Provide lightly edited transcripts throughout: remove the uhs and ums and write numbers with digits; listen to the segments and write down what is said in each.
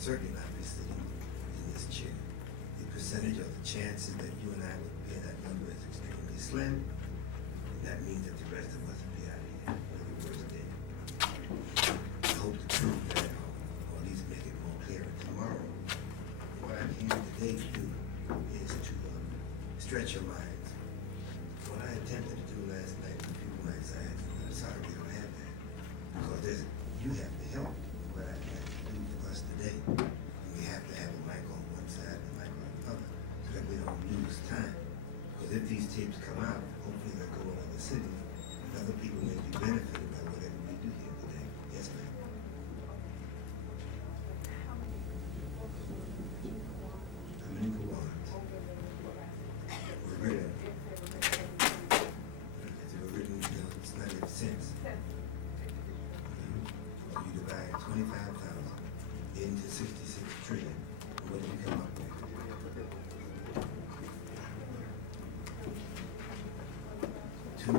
certainly not be sitting in this chair. The percentage of the chances that you and I would be in that number is extremely slim. And that means that the rest of us will be out of here for the worst day. I hope to prove that, or at least make it more clear tomorrow. What I'm here today to do is to stretch your minds. What I attempted to do last night, a few nights, I'm sorry we don't have that. Because you have to help what I have to do for us today. And we have to have a mic on one side and a mic on the other so that we don't lose time. Because if these tapes come out, hopefully they'll go in other cities, and other people may be benefited by whatever we do here today. Yes, ma'am. How many Qurans were written? If they were written, it's not in sense. You divide 25,000 into 66 trillion, what do you come up with? 2,640,000.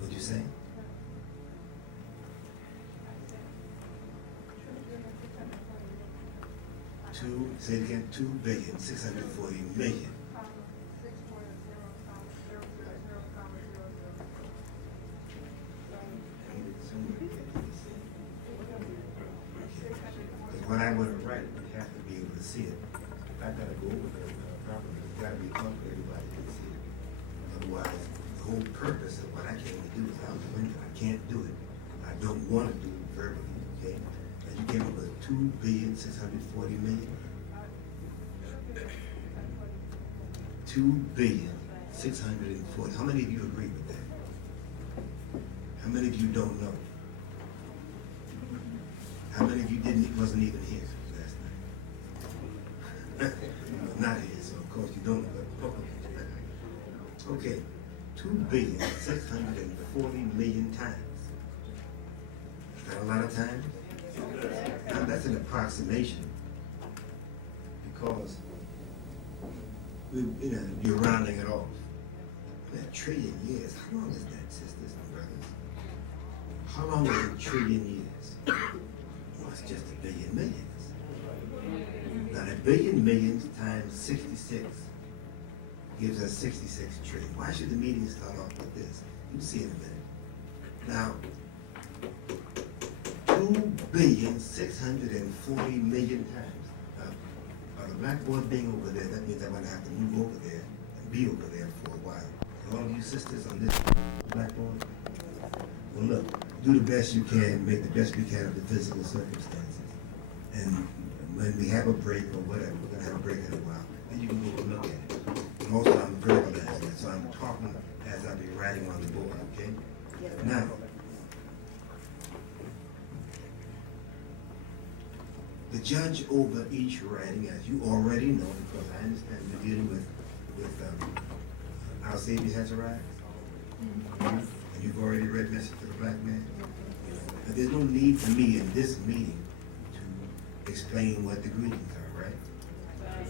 What'd you say? Say it again, 2,640,000,000. When I want to write, you have to be able to see it. I gotta go over there properly. It's gotta be up for everybody to see it. Otherwise, the whole purpose of what I came to do is out the window. I can't do it. I don't want to do it verbally, okay? And you came up with 2,640,000,000. 2,640,000,000. How many of you agree with that? How many of you don't know? How many of you wasn't even here last night? Not here, so of course you don't know. Okay, 2,640,000,000 times. Is that a lot of times? Now that's an approximation because you're rounding it off. That trillion years. How long is that, sisters and brothers? How long is a trillion years? Well, it's just a billion millions. Now, a billion millions times 66 gives us 66 trillion. Why should the meeting start off with this? You'll see in a minute. Now, 2,640,000,000 times. The blackboard being over there, that means I'm going to have to move over there and be over there for a while. And all of you sisters on this blackboard, well, look, do the best you can, make the best we can of the physical circumstances. And when we have a break or whatever, we're going to have a break in a while, then you can go and look at it. And also, I'm verbalizing it, so I'm talking as I'll be writing on the board, okay? Now, the judge over each writing, as you already know, because I understand you're dealing with our Savior has arrived. And you've already read Message to the Black Man. But there's no need for me in this meeting to explain what the greetings are, right?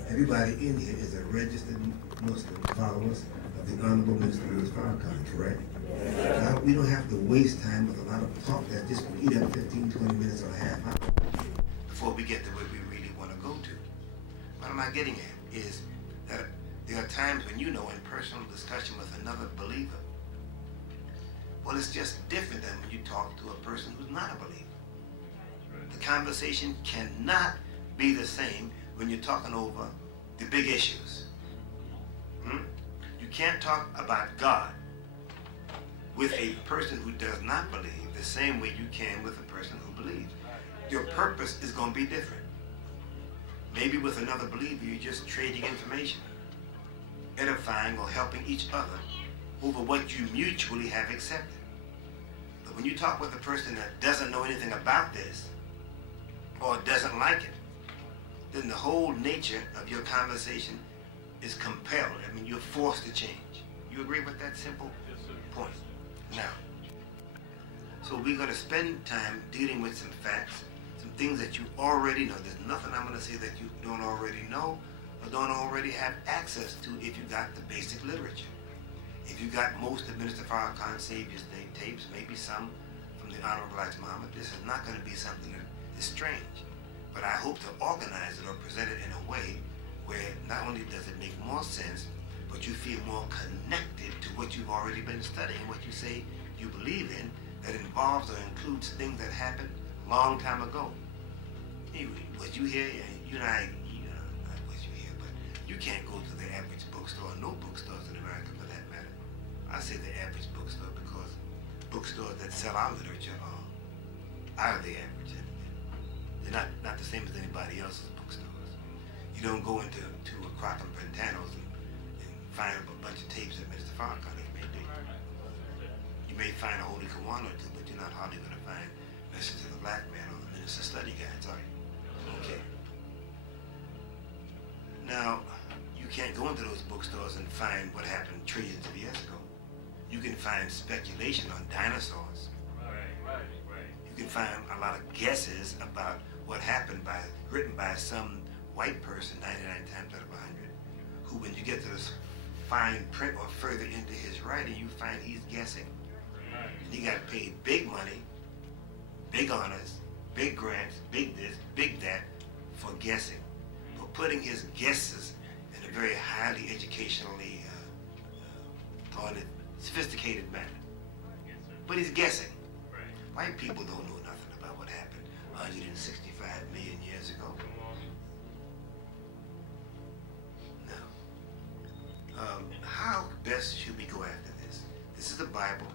Everybody in here is a registered Muslim, followers of the Honorable Minister Louis Farrakhan, correct? Now, we don't have to waste time with a lot of talk that just will eat up 15, 20 minutes or a half hour before we get to where we really want to go to. What am I getting at is that there are times when in personal discussion with another believer, well, it's just different than when you talk to a person who's not a believer. The conversation cannot be the same when you're talking over the big issues. You can't talk about God with a person who does not believe the same way you can with a person who believes. Your purpose is going to be different. Maybe with another believer, you're just trading information, edifying or helping each other over what you mutually have accepted. But when you talk with a person that doesn't know anything about this or doesn't like it, then the whole nature of your conversation is compelled. I mean, you're forced to change. You agree with that simple point? Now, so we're going to spend time dealing with some facts, some things that you already know. There's nothing I'm going to say that you don't already know or don't already have access to if you got the basic literature. If you got most of Minister Farrakhan's Savior's Day tapes, maybe some from from the Honorable Elijah Muhammad, this is not going to be something that is strange. But I hope to organize it or present it in a way where not only does it make more sense, but you feel more connected to what you've already been studying, what you say you believe in, that involves or includes things that happened a long time ago. Was you here? You and I was you here, but you can't go to the average bookstore, no bookstores in America for that matter. I say the average bookstore because bookstores that sell our literature are out of the average. They're not the same as anybody else's bookstores. You don't go into a Crock and Pantano's and find a bunch of tapes that Mr. Farrakhan has made, do you? You may find a Holy Quran or two, but you're not hardly going to find Message to the Black Man or the Minister Study Guides, are you? Okay. Now, you can't go into those bookstores and find what happened trillions of years ago. You can find speculation on dinosaurs. Right. You can find a lot of guesses about what happened written by some white person 99 times out of 100, who when you get to this fine print or further into his writing, you find he's guessing. And he got paid big money, big honors, big grants, big this, big that, for guessing, for putting his guesses in a very highly educationally sophisticated manner. But he's guessing. White people don't know nothing about what happened 165 million years ago. No. How best should we go after this? This is the Bible.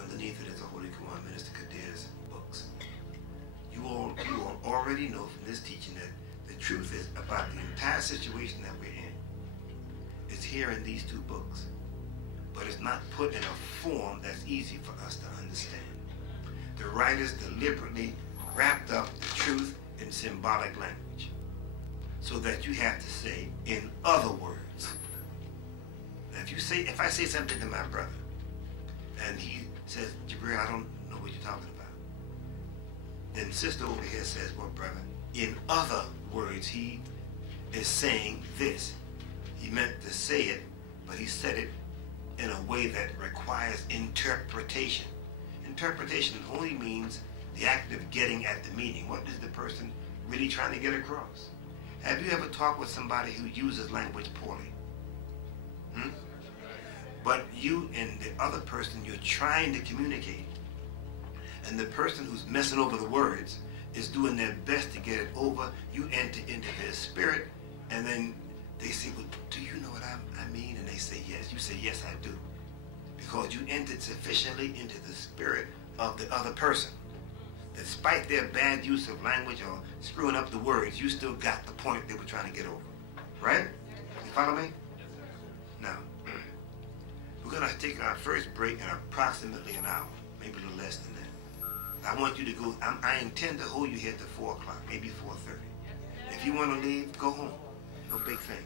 Underneath it is the Holy Quran, Minister Qadir's books. You all already know from this teaching that the truth is about the entire situation that we're in. It's here in these two books. But it's not put in a form that's easy for us to understand. The writers deliberately wrapped up the truth in symbolic language so that you have to say, in other words. Now, if I say something to my brother and he says, Jabril, I don't know what you're talking about. Then sister over here says, well, brother, in other words, he is saying this. He meant to say it, but he said it in a way that requires interpretation. Interpretation only means the act of getting at the meaning. What is the person really trying to get across? Have you ever talked with somebody who uses language poorly? But you and the other person, you're trying to communicate. And the person who's messing over the words is doing their best to get it over. You enter into their spirit, and then they say, well, do you know what I mean? And they say, yes. You say, yes, I do. Because you entered sufficiently into the spirit of the other person. Despite their bad use of language or screwing up the words, you still got the point they were trying to get over. Right? You follow me? Now, we're going to take our first break in approximately an hour, maybe a little less than that. I want you to go, I intend to hold you here till 4 o'clock, maybe 4:30. If you want to leave, go home. No big thing.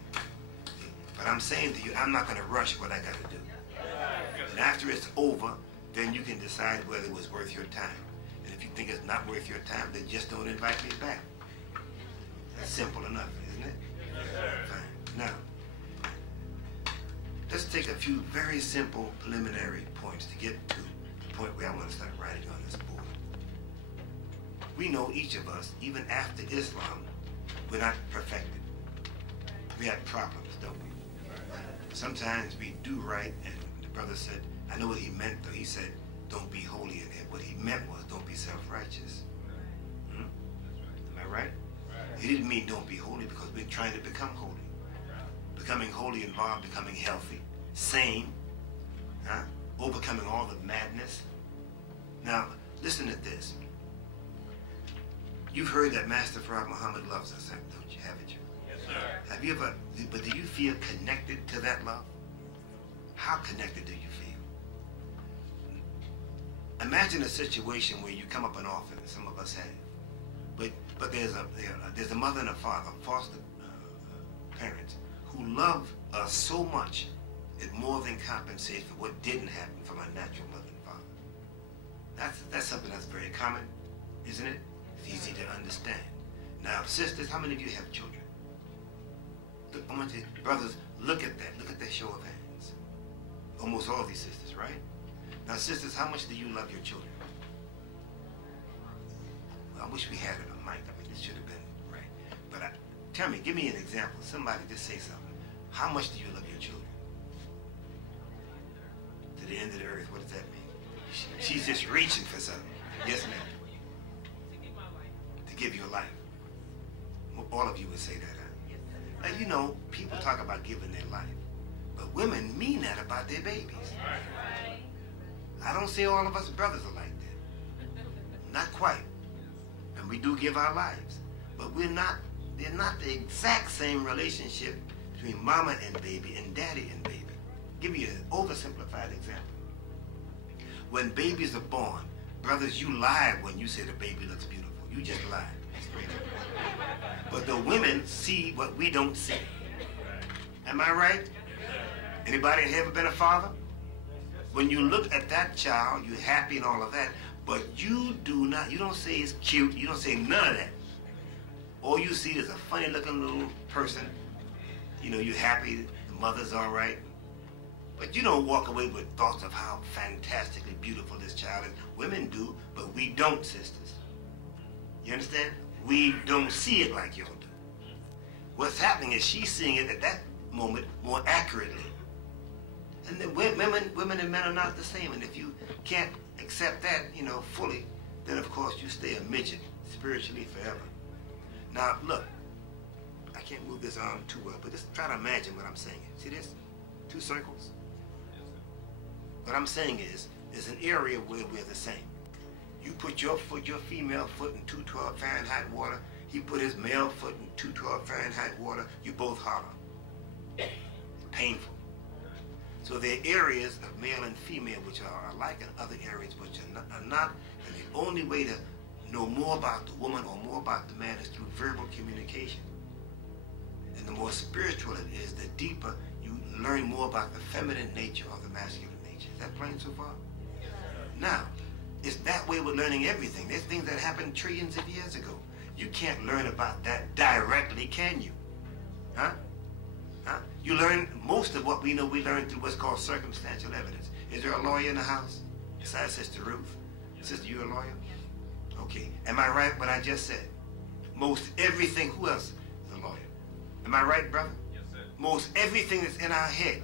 But I'm saying to you, I'm not going to rush what I got to do. And after it's over, then you can decide whether it was worth your time. And if you think it's not worth your time, then just don't invite me back. That's simple enough, isn't it? Fine. Now, let's take a few very simple preliminary points to get to the point where I want to start writing on this board. We know each of us, even after Islam, we're not perfected. We have problems, don't we? Sometimes we do right, and the brother said, I know what he meant though. He said, don't be holy in it. What he meant was, don't be self-righteous. Am I right? He didn't mean don't be holy because we're trying to become holy. Becoming holy involved becoming healthy, sane, overcoming all the madness. Now, listen to this. You've heard that Master Farad Muhammad loves us, don't you? Haven't you? Yes, sir. Have you ever, but do you feel connected to that love? How connected do you feel? Imagine a situation where you come up an orphan, some of us have, but there's a mother and a father, foster parents, who love us so much it more than compensates for what didn't happen from our natural mother and father. That's something that's very common, isn't it? It's easy to understand. Now, sisters, how many of you have children? Look, I want you, brothers, look at that. Look at that show of hands. Almost all of these sisters, right? Now, sisters, how much do you love your children? wish we had a mic. I mean, this should have been right. But tell me, give me an example. Somebody just say something. How much do you love your children? To the end of the earth, what does that mean? She's just reaching for something. Yes, ma'am. To give you a life. Well, all of you would say that, huh? Now, you know, people talk about giving their life. But women mean that about their babies. I don't say all of us brothers are like that. Not quite. And we do give our lives. But they're not the exact same relationship between mama and baby and daddy and baby. Give you an oversimplified example. When babies are born, brothers, you lie when you say the baby looks beautiful. You just lied. But the women see what we don't see. Am I right? Anybody ever been a father? When you look at that child, you're happy and all of that, but you don't say it's cute, you don't say none of that. All you see is a funny looking little person. You know, you're happy, the mother's all right. But you don't walk away with thoughts of how fantastically beautiful this child is. Women do, but we don't, sisters. You understand? We don't see it like y'all do. What's happening is she's seeing it at that moment more accurately. And the women and men are not the same. And if you can't accept that, fully, then of course you stay a midget spiritually forever. Now, look, I can't move this arm too well, but just try to imagine what I'm saying. See this? 2 circles? What I'm saying is, there's an area where we're the same. You put your female foot in 212 Fahrenheit water, he put his male foot in 212 Fahrenheit water, you both holler. Painful. So there are areas of male and female which are alike and other areas which are not. And the only way to know more about the woman or more about the man is through verbal communication. And the more spiritual it is, the deeper you learn more about the feminine nature or the masculine nature. Is that plain so far? Now, it's that way with learning everything. There's things that happened trillions of years ago. You can't learn about that directly, can you? Huh? You learn most of what we know, we learn through what's called circumstantial evidence. Is there a lawyer in the house? Besides Sister Ruth? Sister, you a lawyer? Okay. Am I right what I just said? Most everything, who else is a lawyer? Am I right, brother? Yes, sir. Most everything that's in our head,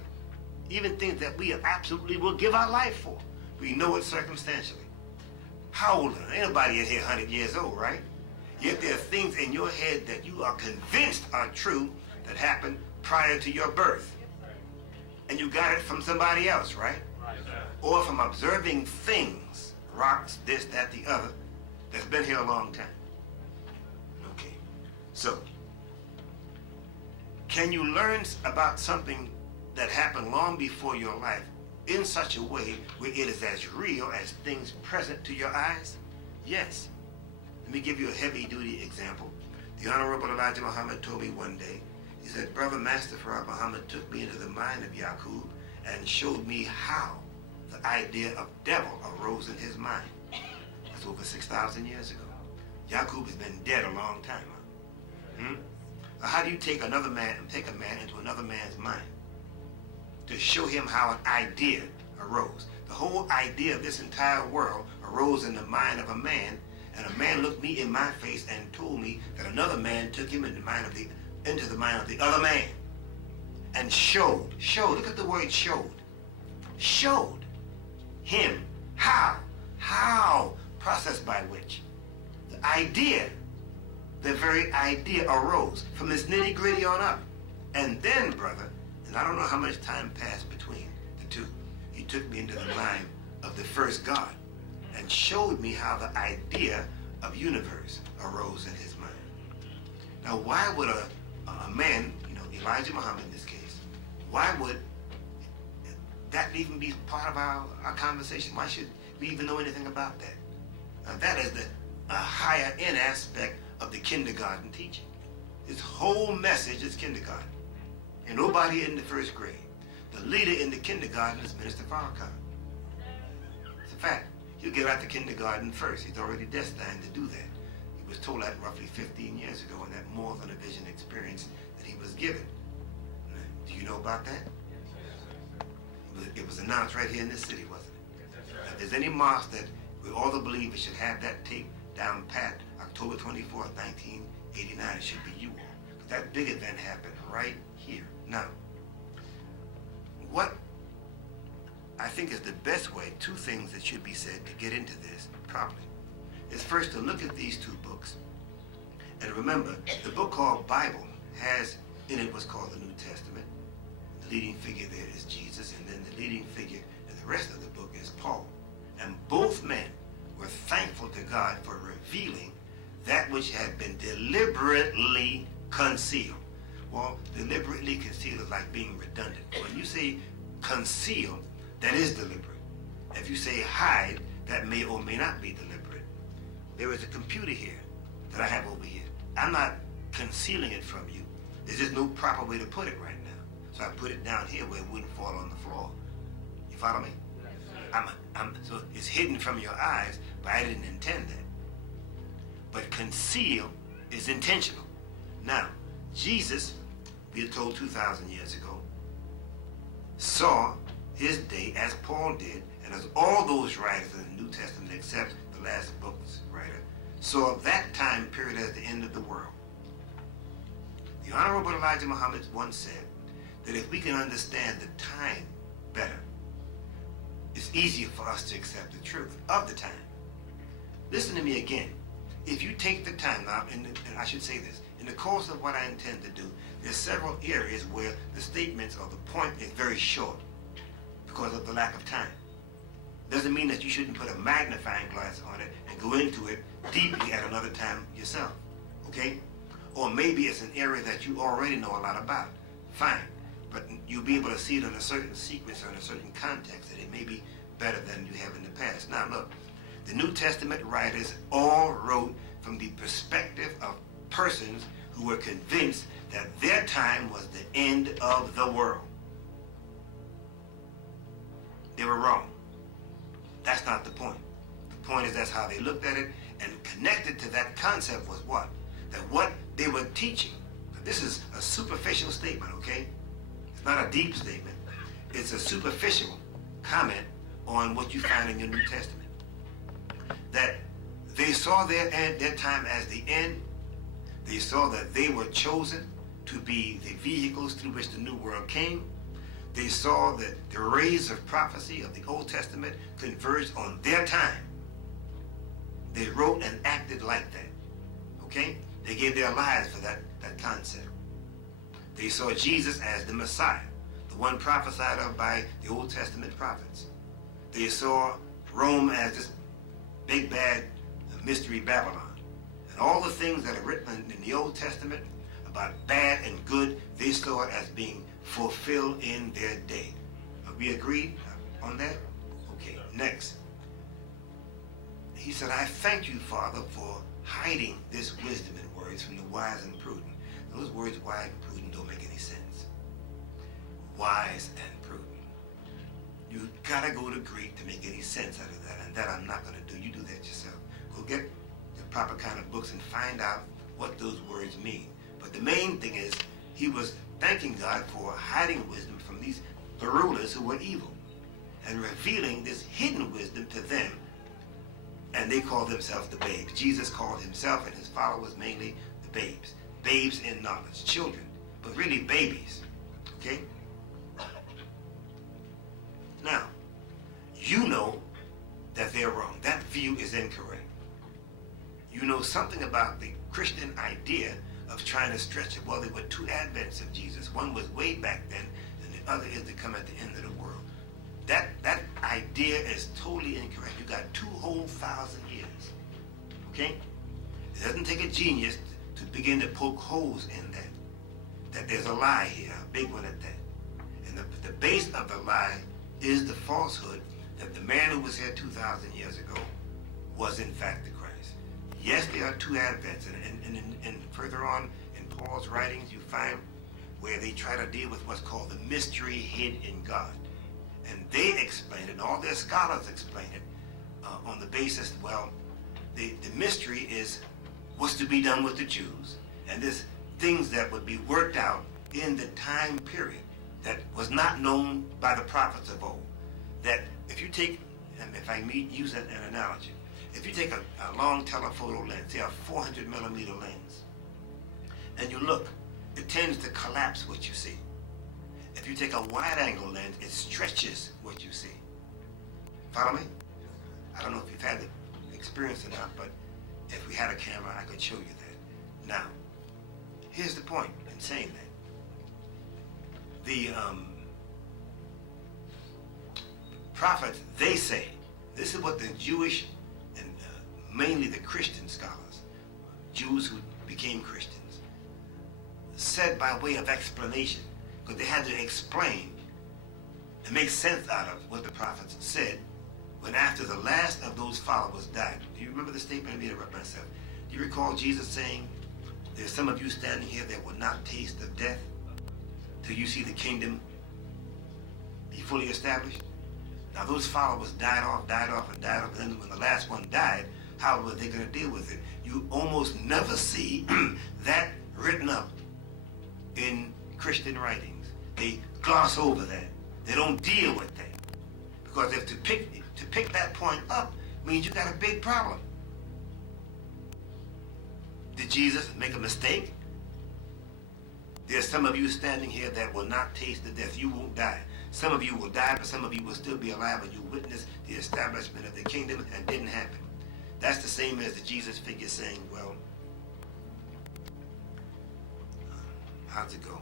even things that we absolutely will give our life for, we know it circumstantially. How old are they? Ain't nobody in here 100 years old, right? Yet there are things in your head that you are convinced are true that happened prior to your birth. And you got it from somebody else, right? Or from observing things, rocks, this, that, the other, that's been here a long time. Okay. So, can you learn about something that happened long before your life in such a way where it is as real as things present to your eyes? Yes. Let me give you a heavy-duty example. The Honorable Elijah Muhammad told me one day, he said, Brother Master Farad Muhammad took me into the mind of Yaqub and showed me how the idea of devil arose in his mind. That's over 6,000 years ago. Yaqub has been dead a long time. Huh? How do you take another man and take a man into another man's mind to show him how an idea arose? The whole idea of this entire world arose in the mind of a man, and a man looked me in my face and told me that another man took him into the mind of the other man and showed, look at the word showed him how, process by which the very idea arose from this nitty-gritty on up. And then, brother, and I don't know how much time passed between the two, he took me into the mind of the first God and showed me how the idea of universe arose in his mind. Now, why would a man, Elijah Muhammad in this case, why would that even be part of our conversation? Why should we even know anything about that? That is the higher end aspect of the kindergarten teaching. His whole message is kindergarten. And nobody in the first grade. The leader in the kindergarten is Minister Farrakhan. It's a fact. He'll get out to kindergarten first. He's already destined to do that. He was told that roughly 15 years ago in that more than a vision experience that he was given. Do you know about that? It was announced right here in this city, wasn't it? If there's any mosque that where all the believers should have that tape down pat, October October 24th, 1989. It should be you all. That big event happened right here. Now, what I think is the best way, two things that should be said to get into this properly, is first to look at these two books. And remember, the book called Bible has in it what's called the New Testament. The leading figure there is Jesus, and then the leading figure in the rest of the book is Paul. And both men were thankful to God for revealing that which had been deliberately concealed. Well, deliberately concealed is like being redundant. When you say conceal, that is deliberate. If you say hide, that may or may not be deliberate. There is a computer here that I have over here. I'm not concealing it from you. There's just no proper way to put it right now. So I put it down here where it wouldn't fall on the floor. You follow me? So it's hidden from your eyes, but I didn't intend that. But conceal is intentional. Now, Jesus, we are told 2,000 years ago, saw his day as Paul did, and as all those writers in the New Testament, except the last book's writer, saw that time period as the end of the world. The Honorable Elijah Muhammad once said that if we can understand the time better, it's easier for us to accept the truth of the time. Listen to me again. If you take the time now, and I should say this, in the course of what I intend to do, there's several areas where the statements or the point is very short because of the lack of time. Doesn't mean that you shouldn't put a magnifying glass on it and go into it deeply at another time yourself, okay? Or maybe it's an area that you already know a lot about. Fine, but you'll be able to see it in a certain sequence or in a certain context that it may be better than you have in the past. Now look, the New Testament writers all wrote from the perspective of persons who were convinced that their time was the end of the world. They were wrong. That's not the point. The point is that's how they looked at it, and connected to that concept was what? That what they were teaching, this is a superficial statement, okay? It's not a deep statement. It's a superficial comment on what you find in your New Testament. That they saw their time as the end. They saw that they were chosen to be the vehicles through which the new world came. They saw that the rays of prophecy of the Old Testament converged on their time. They wrote and acted like that, okay? They gave their lives for that concept. They saw Jesus as the Messiah, the one prophesied of by the Old Testament prophets. They saw Rome as this big bad mystery Babylon. And all the things that are written in the Old Testament about bad and good, they saw it as being fulfilled in their day. Are we agreed on that? Okay, next. He said, I thank you, Father, for hiding this wisdom in words from the wise and prudent. Those words, wise and prudent, don't make any sense. Wise and prudent. You gotta go to Greek to make any sense out of that, and that I'm not gonna do. You do that yourself. Go get the proper kind of books and find out what those words mean. But the main thing is, he was thanking God for hiding wisdom from these rulers who were evil and revealing this hidden wisdom to them, and they called themselves the babes. Jesus called himself and his followers mainly the babes. Babes in knowledge, children, but really babies, okay? Now, you know that they're wrong. That view is incorrect. You know something about the Christian idea of trying to stretch it. Well, there were two advents of Jesus. One was way back then, and the other is to come at the end of the world. That idea is totally incorrect. You got 2 whole 1,000 years, okay? It doesn't take a genius to begin to poke holes in that there's a lie here, a big one at that. And the base of the lie is the falsehood that the man who was here 2,000 years ago was in fact the Christ. Yes, there are 2 advents, and further on in Paul's writings you find where they try to deal with what's called the mystery hid in God. And they explain it, and all their scholars explain it on the basis, well, the mystery is what's to be done with the Jews, and there's things that would be worked out in the time period that was not known by the prophets of old. That if you take, and if I use an analogy, If you take a long telephoto lens, say a 400 millimeter lens, and you look, it tends to collapse what you see. If you take a wide angle lens, it stretches what you see. Follow me? I don't know if you've had the experience or not, but if we had a camera, I could show you that. Now, here's the point in saying that. The prophets, they say, this is what the Jewish and mainly the Christian scholars, Jews who became Christians, said by way of explanation, because they had to explain and make sense out of what the prophets said when after the last of those followers died. Do you remember the statement? Let me interrupt myself. Do you recall Jesus saying, there's some of you standing here that will not taste of death till you see the kingdom be fully established? Now those followers died off, and then when the last one died, how were they going to deal with it? You almost never see that written up in Christian writings. They gloss over that. They don't deal with that. Because if to pick that point up means you got a big problem. Did Jesus make a mistake? There's some of you standing here that will not taste the death. You won't die. Some of you will die, but some of you will still be alive, and you witness the establishment of the kingdom, and it didn't happen. That's the same as the Jesus figure saying, well, how's it go?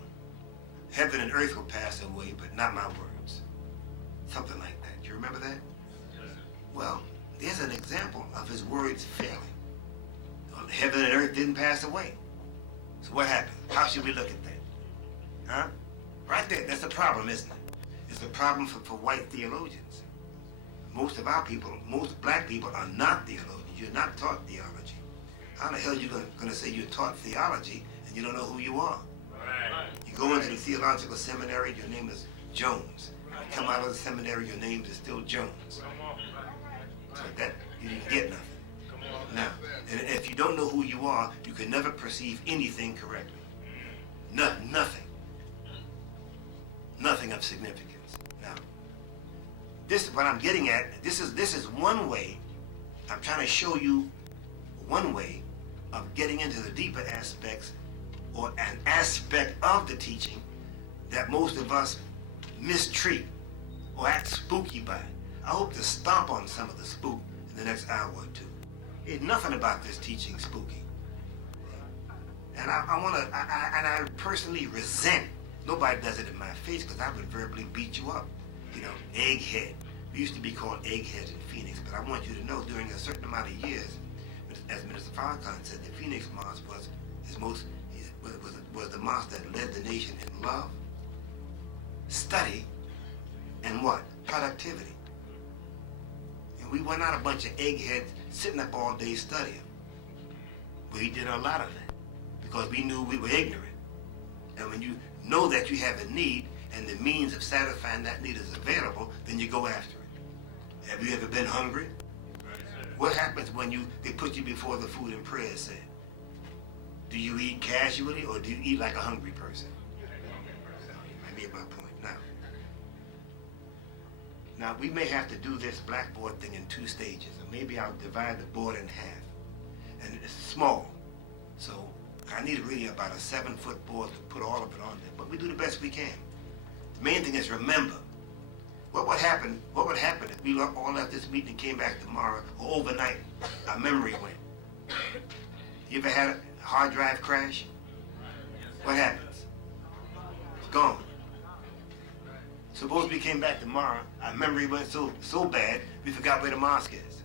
Heaven and earth will pass away, but not my words. Something like that. Do you remember that? Well, there's an example of his words failing. Heaven and earth didn't pass away. So what happened? How should we look at that? Huh? Right there, that's the problem, isn't it? It's the problem for white theologians. Most of our people, most black people are not theologians. You're not taught theology. How the hell are you going to say you're taught theology and you don't know who you are? Right. You go into the theological seminary, your name is Jones. You come out of the seminary, your name is still Jones. So that, you didn't get nothing. Now, and if you don't know who you are, you can never perceive anything correctly. Nothing. Nothing of significance. Now, this is what I'm getting at. This is one way. I'm trying to show you one way of getting into the deeper aspects or an aspect of the teaching that most of us mistreat or act spooky by. I hope to stomp on some of the spook in the next hour or two. Ain't nothing about this teaching spooky. And I personally resent, nobody does it in my face because I would verbally beat you up. You know, egghead. We used to be called eggheads in Phoenix, but I want you to know during a certain amount of years, as Minister Farrakhan said, the Phoenix Mosque was the mosque that led the nation in love, study, and what? Productivity. And we were not a bunch of eggheads sitting up all day studying. We did a lot of that because we knew we were ignorant. And when you know that you have a need and the means of satisfying that need is available, then you go after it. Have you ever been hungry? What happens when they put you before the food and prayer said? Do you eat casually or do you eat like a hungry person? I made my point. Now, we may have to do this blackboard thing in 2 stages, or maybe I'll divide the board in half. And it's small, so I need really about a 7-foot board to put all of it on there, but we do the best we can. The main thing is remember, what would happen if we all left this meeting and came back tomorrow, or overnight, our memory went? You ever had a hard drive crash? What happens? It's gone. Suppose we came back tomorrow, our memory went so bad, we forgot where the mosque is.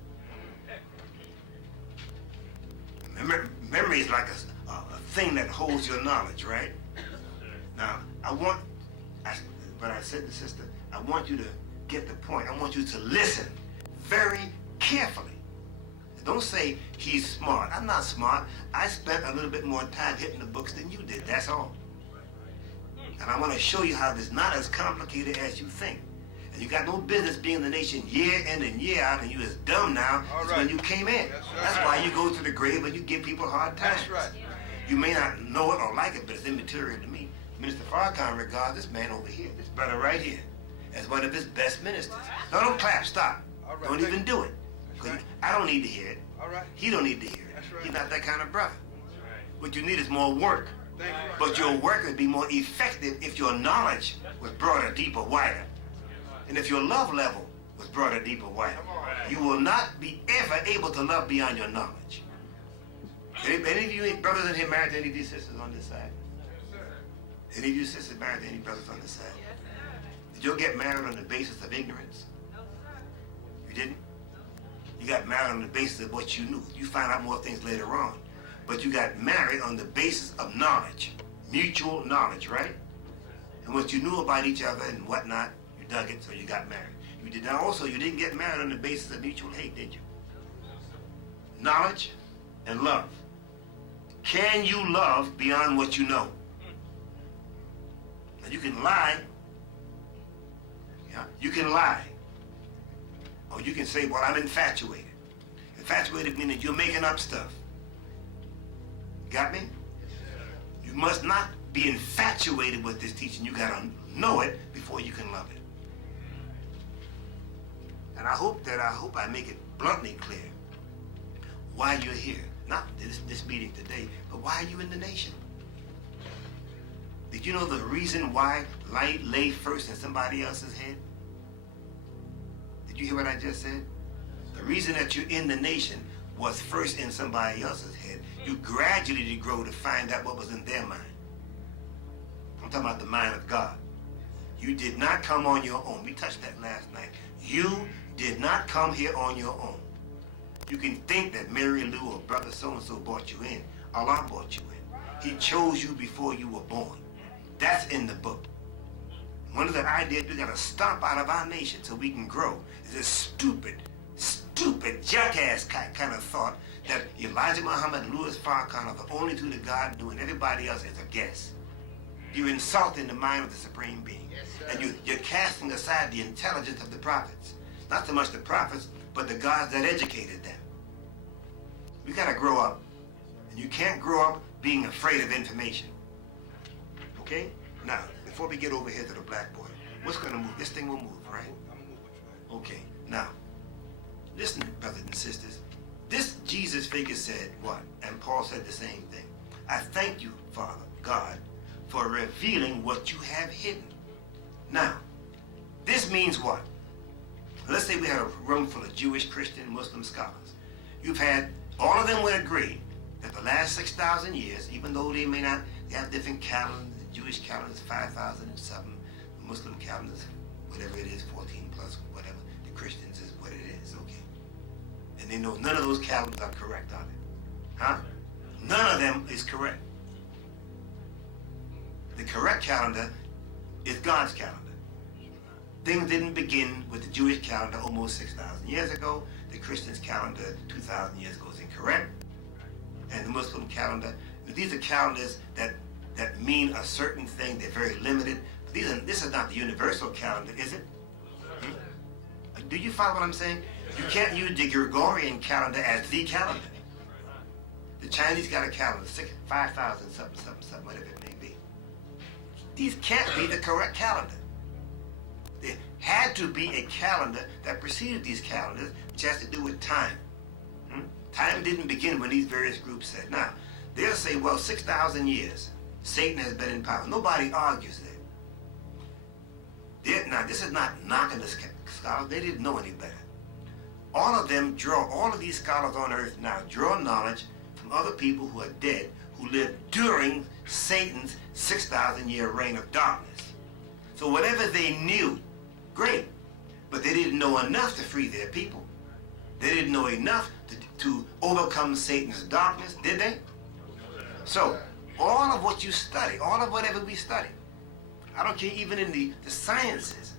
Memory is like a thing that holds your knowledge, right? Now, but I said to sister, I want you to get the point. I want you to listen very carefully. Don't say he's smart. I'm not smart. I spent a little bit more time hitting the books than you did, that's all. And I want to show you how it's not as complicated as you think. And you got no business being in the nation year in and year out, and you as dumb now as when you came in. That's why you go to the grave and you give people hard times. That's right. You may not know it or like it, but it's immaterial to me. Minister Farrakhan regards this man over here, this brother right here, as one of his best ministers. No, don't clap, stop. Don't even do it. I don't need to hear it. All right. He don't need to hear it. That's right. He's not that kind of brother. What you need is more work. Thank you. But your work would be more effective if your knowledge was broader, deeper, wider. And if your love level was broader, deeper, wider. You will not be ever able to love beyond your knowledge. Any of you brothers in here married to any of these sisters on this side? Any of you sisters married to any brothers on this side? Did you get married on the basis of ignorance? You didn't? You got married on the basis of what you knew. You found out more things later on. But you got married on the basis of knowledge, mutual knowledge, right? And what you knew about each other and whatnot, you dug it, so you got married. You did not also, you didn't get married on the basis of mutual hate, did you? Knowledge and love. Can you love beyond what you know? Now you can lie. Yeah, you can lie. Or you can say, well, I'm infatuated. Infatuated meaning you're making up stuff. Got me? You must not be infatuated with this teaching. You gotta know it before you can love it. And I hope I make it bluntly clear why you're here. Not this meeting today, but why are you in the nation? Did you know the reason why light lay first in somebody else's head? Did you hear what I just said? The reason that you're in the nation was first in somebody else's head. You gradually grow to find out what was in their mind. I'm talking about the mind of God. You did not come on your own. We touched that last night. You did not come here on your own. You can think that Mary Lou or brother so-and-so brought you in. Allah brought you in. He chose you before you were born. That's in the book. One of the ideas we got to stomp out of our nation so we can grow is this stupid, jackass kind of thought that Elijah Muhammad and Louis Farrakhan are the only two that God knew and everybody else is a guess. You're insulting the mind of the Supreme Being. Yes, and you're casting aside the intelligence of the prophets. Not so much the prophets, but the gods that educated them. We got to grow up. And you can't grow up being afraid of information. Okay? Now, before we get over here to the blackboard, what's going to move? This thing will move, right? I'm gonna move with you. Okay. Now, listen, brothers and sisters. This Jesus figure said what? And Paul said the same thing. I thank you, Father, God, for revealing what you have hidden. Now, this means what? Let's say we had a room full of Jewish, Christian, Muslim scholars. You've had, all of them would agree that the last 6,000 years, even though they may not, they have different calendars, the Jewish calendar is 5,000 and something, the Muslim calendar is whatever it is, 14 plus whatever, the Christians is what it is, okay. And they know none of those calendars are correct, are they? Huh? None of them is correct. The correct calendar is God's calendar. Things didn't begin with the Jewish calendar almost 6,000 years ago. The Christian's calendar 2,000 years ago is incorrect. And the Muslim calendar, these are calendars that mean a certain thing. They're very limited. This is not the universal calendar, is it? Do you follow what I'm saying? You can't use the Gregorian calendar as the calendar. The Chinese got a calendar, 5,000 something, whatever it may be. These can't be the correct calendar. There had to be a calendar that preceded these calendars, which has to do with time. Time didn't begin when these various groups said. Now, they'll say, well, 6,000 years, Satan has been in power. Nobody argues that. Now, this is not knocking the scholars. They didn't know any better. All of them all of these scholars on earth now draw knowledge from other people who are dead, who lived during Satan's 6,000-year reign of darkness. So whatever they knew, great. But they didn't know enough to free their people. They didn't know enough to overcome Satan's darkness, did they? So, all of what you study, all of whatever we study, I don't care, even in the sciences,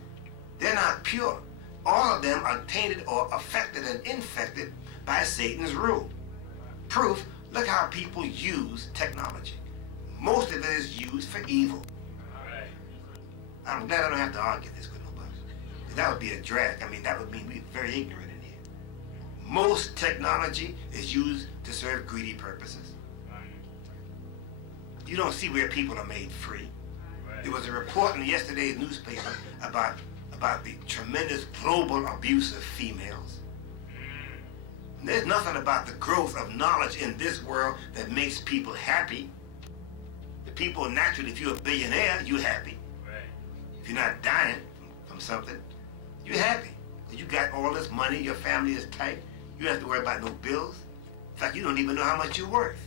they're not pure. All of them are tainted or affected and infected by Satan's rule. Proof, look how people use technology. Most of it is used for evil. I'm glad I don't have to argue this with nobody. That would be a drag. I mean, that would mean we're very ignorant in here. Most technology is used to serve greedy purposes. You don't see where people are made free. There was a report in yesterday's newspaper about the tremendous global abuse of females. There's nothing about the growth of knowledge in this world that makes people happy. The people naturally, if you're a billionaire, you're happy. Right. If you're not dying from something, you're happy. Because you got all this money, your family is tight, you don't have to worry about no bills. In fact, you don't even know how much you're worth.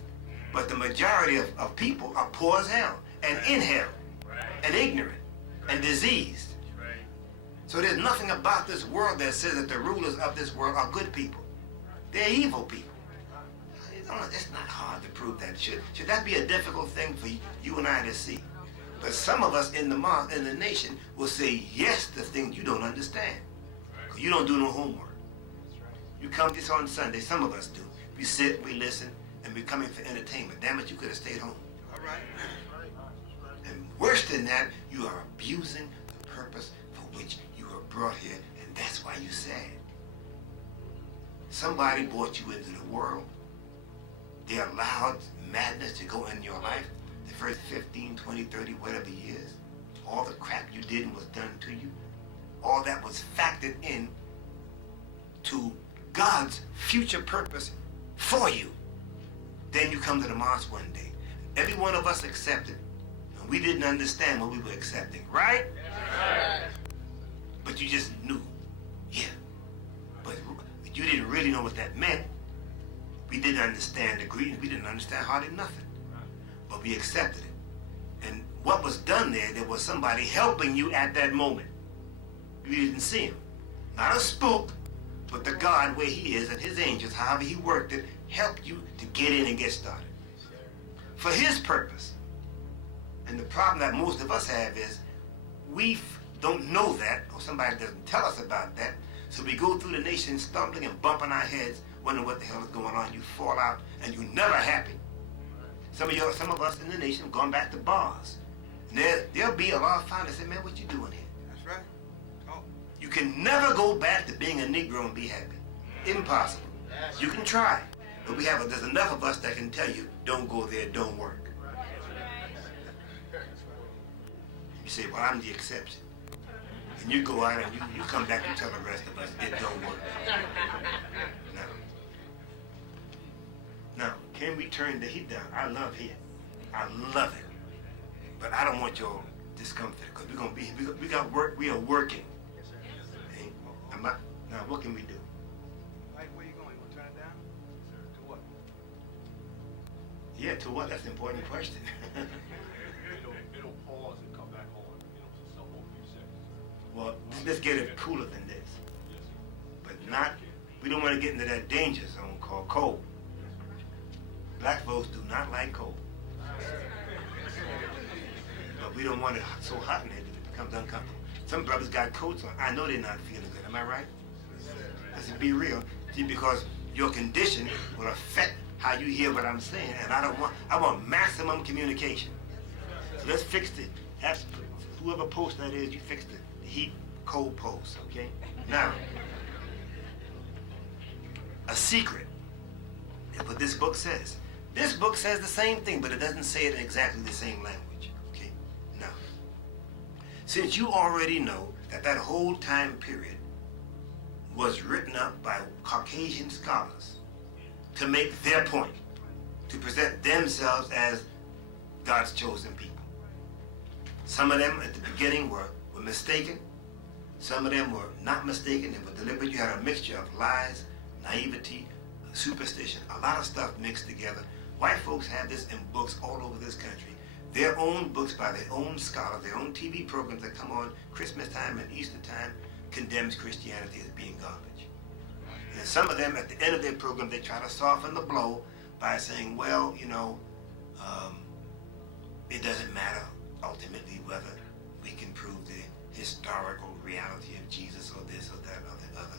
But the majority of people are poor as hell, and in hell, and ignorant, and diseased. So there's nothing about this world that says that the rulers of this world are good people. They're evil people. It's not hard to prove that. Should that be a difficult thing for you and I to see? But some of us in the nation will say yes to things you don't understand. Because you don't do no homework. You come this on Sunday, some of us do. We sit, we listen, and we're coming for entertainment. Damn it, you could have stayed home. All right. And worse than that, you are abusing the purpose for which you were brought here, and that's why you're sad. Somebody brought you into the world. They allowed madness to go in your life the first 15, 20, 30, whatever years. All the crap you did was done to you. All that was factored in to God's future purpose for you. Then you come to the mosque one day. Every one of us accepted, and we didn't understand what we were accepting, right? Yes. But you just knew, yeah. But you didn't really know what that meant. We didn't understand the greeting. We didn't understand hardly nothing. But we accepted it. And what was done there was somebody helping you at that moment. You didn't see him. Not a spook, but the God where he is and his angels, however he worked it, helped you to get in and get started. For his purpose. And the problem that most of us have is we don't know that, or somebody doesn't tell us about that, so we go through the nation stumbling and bumping our heads, wondering what the hell is going on. You fall out and you're never happy. Some of us in the nation have gone back to bars. And there'll be a lot of founders that say, man, what you doing here? That's right. Oh. You can never go back to being a Negro and be happy. Impossible. You can try, but there's enough of us that can tell you, don't go there, don't work. You say, well, I'm the exception. And you go out and you come back and tell the rest of us it don't work. Now, can we turn the heat down? I love heat. I love it. But I don't want your discomfort because we got work, we are working. Hey, now what can we do? Where you going? You want to turn it down? To what? Yeah, to what? That's an important question. It'll pause and come back on, for some more few seconds. Well, let's get it cooler than this. But we don't want to get into that danger zone called cold. Black folks do not like cold. But we don't want it so hot in there that it becomes uncomfortable. Some brothers got coats on. I know they're not feeling good. Am I right? Let's be real. See, because your condition will affect how you hear what I'm saying, and I want maximum communication. So let's fix whoever post that is, you fix the heat cold post, okay? Now, a secret is what this book says. This book says the same thing, but it doesn't say it in exactly the same language, okay? Now, since you already know that whole time period was written up by Caucasian scholars to make their point, to present themselves as God's chosen people. Some of them at the beginning were mistaken. Some of them were not mistaken. They were deliberate. You had a mixture of lies, naivety, superstition, a lot of stuff mixed together. White folks have this in books all over this country. Their own books by their own scholars, their own TV programs that come on Christmas time and Easter time condemns Christianity as being garbage. And some of them, at the end of their program, they try to soften the blow by saying, well, it doesn't matter ultimately whether we can prove the historical reality of Jesus or this or that or the other.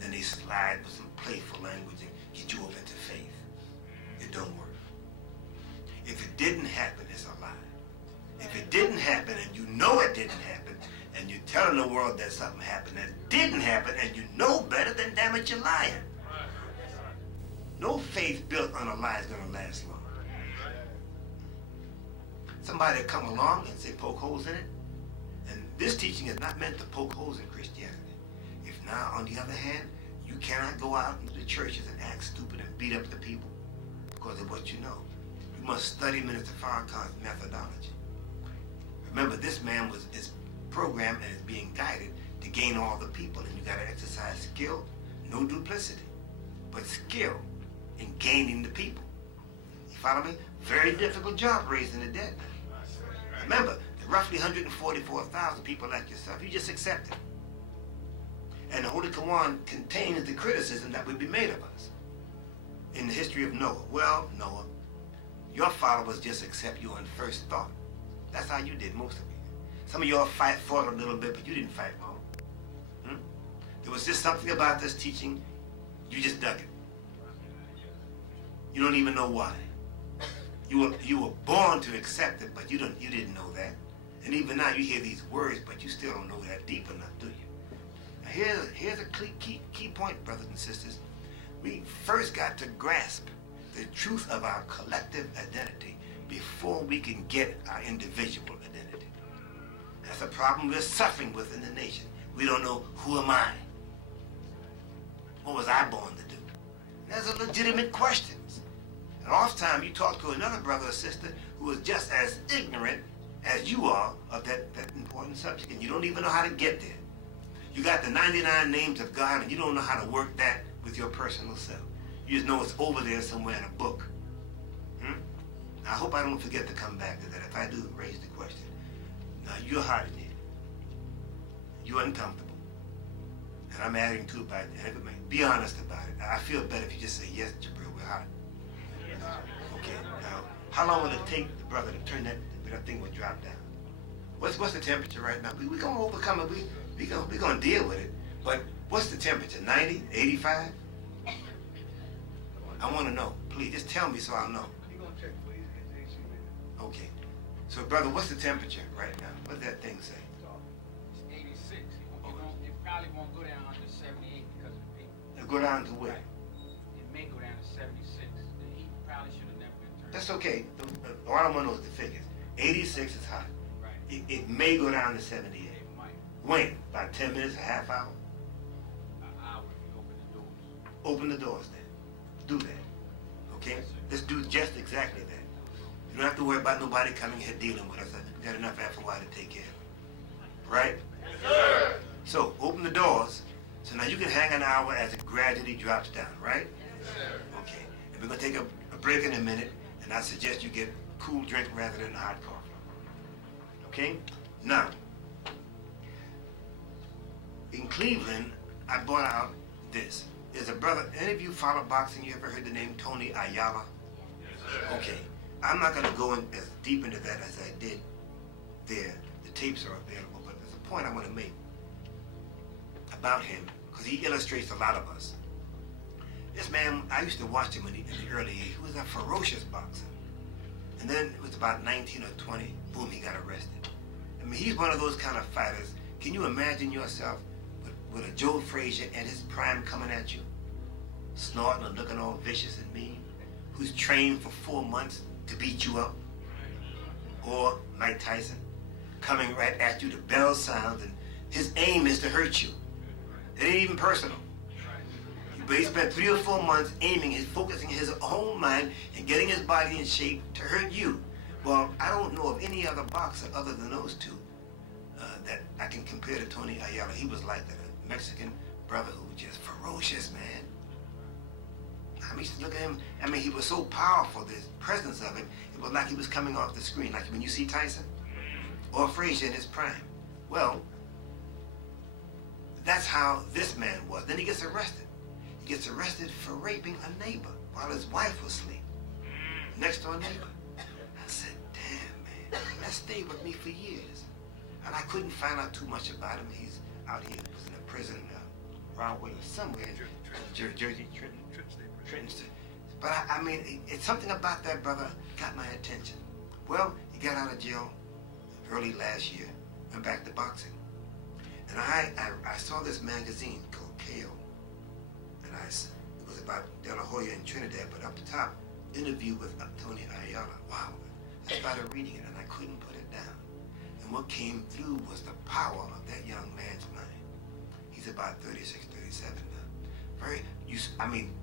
Then they slide with some playful language and get you over into faith. It don't work. If it didn't happen, it's a lie. If it didn't happen and you know it didn't happen, and you're telling the world that something happened that didn't happen, and you know better, then damn it, you're lying. No faith built on a lie is going to last long. Somebody will come along and say poke holes in it, and this teaching is not meant to poke holes in Christianity. If now, on the other hand, You cannot go out into the churches and act stupid and beat up the people because of what you know. You must study Minister Farrakhan's methodology. Remember, this man is programmed and is being guided to gain all the people, and you got to exercise skill, no duplicity, but skill in gaining the people. You follow me? Very difficult job raising the dead. Remember, the roughly 144,000 people like yourself, you just accept it. And the Holy Quran contains the criticism that would be made of us in the history of Noah. Well, Noah, your followers just accept you on first thought. That's how you did, most of it. Some of y'all fought a little bit, but you didn't fight long. There was just something about this teaching, you just dug it. You don't even know why. You were born to accept it, but you didn't know that. And even now you hear these words, but you still don't know that deep enough, do you? Now here's a key point, brothers and sisters. We first got to grasp the truth of our collective identity before we can get our individual identity. That's a problem we're suffering with in the nation. We don't know, who am I? What was I born to do? There's a legitimate questions. And oftentimes you talk to another brother or sister who is just as ignorant as you are of that important subject, and you don't even know how to get there. You got the 99 names of God, and you don't know how to work that with your personal self. You just know it's over there somewhere in a book. Now, I hope I don't forget to come back to that. If I do, raise the question. Now, you're hard in it. You're uncomfortable. And I'm adding to it by be honest about it. Now, I feel better if you just say, yes, Jabril, we're hot. Okay, now, how long will it take the brother to turn that thing will drop down? What's the temperature right now? We're going to overcome it. We're going to deal with it. But what's the temperature, 90, 85? I want to know. Please, just tell me so I'll know. You gonna check for his AC later? Okay. So, brother, what's the temperature right now? What does that thing say? It's 86. It probably won't go down under 78 because of the people. It'll go down to where? It may go down to 76. The heat probably should have never been turned. That's okay. All I want to know is the figures. 86 is hot. Right. It may go down to 78. It might. When? About 10 minutes, a half hour? An hour if you open the doors. Open the doors then. Do that. Okay? Let's do just exactly that. You don't have to worry about nobody coming here dealing with us. We've got enough FOI to take care of. Right? Yes, sir. So, open the doors. So now you can hang an hour as it gradually drops down, right? Yes, sir. Okay. And we're going to take a break in a minute, and I suggest you get a cool drink rather than hot coffee. Okay? Now, in Cleveland, I bought out this. There's a brother, any of you follow boxing, you ever heard the name Tony Ayala? Yes, sir. Okay. I'm not going to go in as deep into that as I did there. The tapes are available, but there's a point I want to make about him, because he illustrates a lot of us. This man, I used to watch him in the early 80s. He was a ferocious boxer. And then it was about 19 or 20, boom, he got arrested. I mean, he's one of those kind of fighters. Can you imagine yourself with a Joe Frazier and his prime coming at you, snorting and looking all vicious and mean, who's trained for 4 months to beat you up? Or Mike Tyson, coming right at you, the bell sounds, and his aim is to hurt you. It ain't even personal. But he spent 3 or 4 months aiming, focusing his own mind and getting his body in shape to hurt you. Well, I don't know of any other boxer other than those two that I can compare to Tony Ayala. He was like that, a Mexican brother who was just ferocious, man. I mean, look at him. I mean, he was so powerful, the presence of him, it was like he was coming off the screen, like when you see Tyson or Frazier in his prime. Well, that's how this man was. Then he gets arrested. He gets arrested for raping a neighbor while his wife was asleep. Next door neighbor. I said, damn, man, that stayed with me for years. And I couldn't find out too much about him. He's out here, he was in a prison, Broadway or somewhere in Jersey, Trenton State. But I mean, it's something about that brother got my attention. Well, he got out of jail early last year, went back to boxing. And I saw this magazine called KO. And it was about De La Hoya in Trinidad, but up the top, interview with Tony Ayala. Wow. I started reading it and I couldn't put it down. And what came through was the power of that young man's mind. He's about 36, 37 now.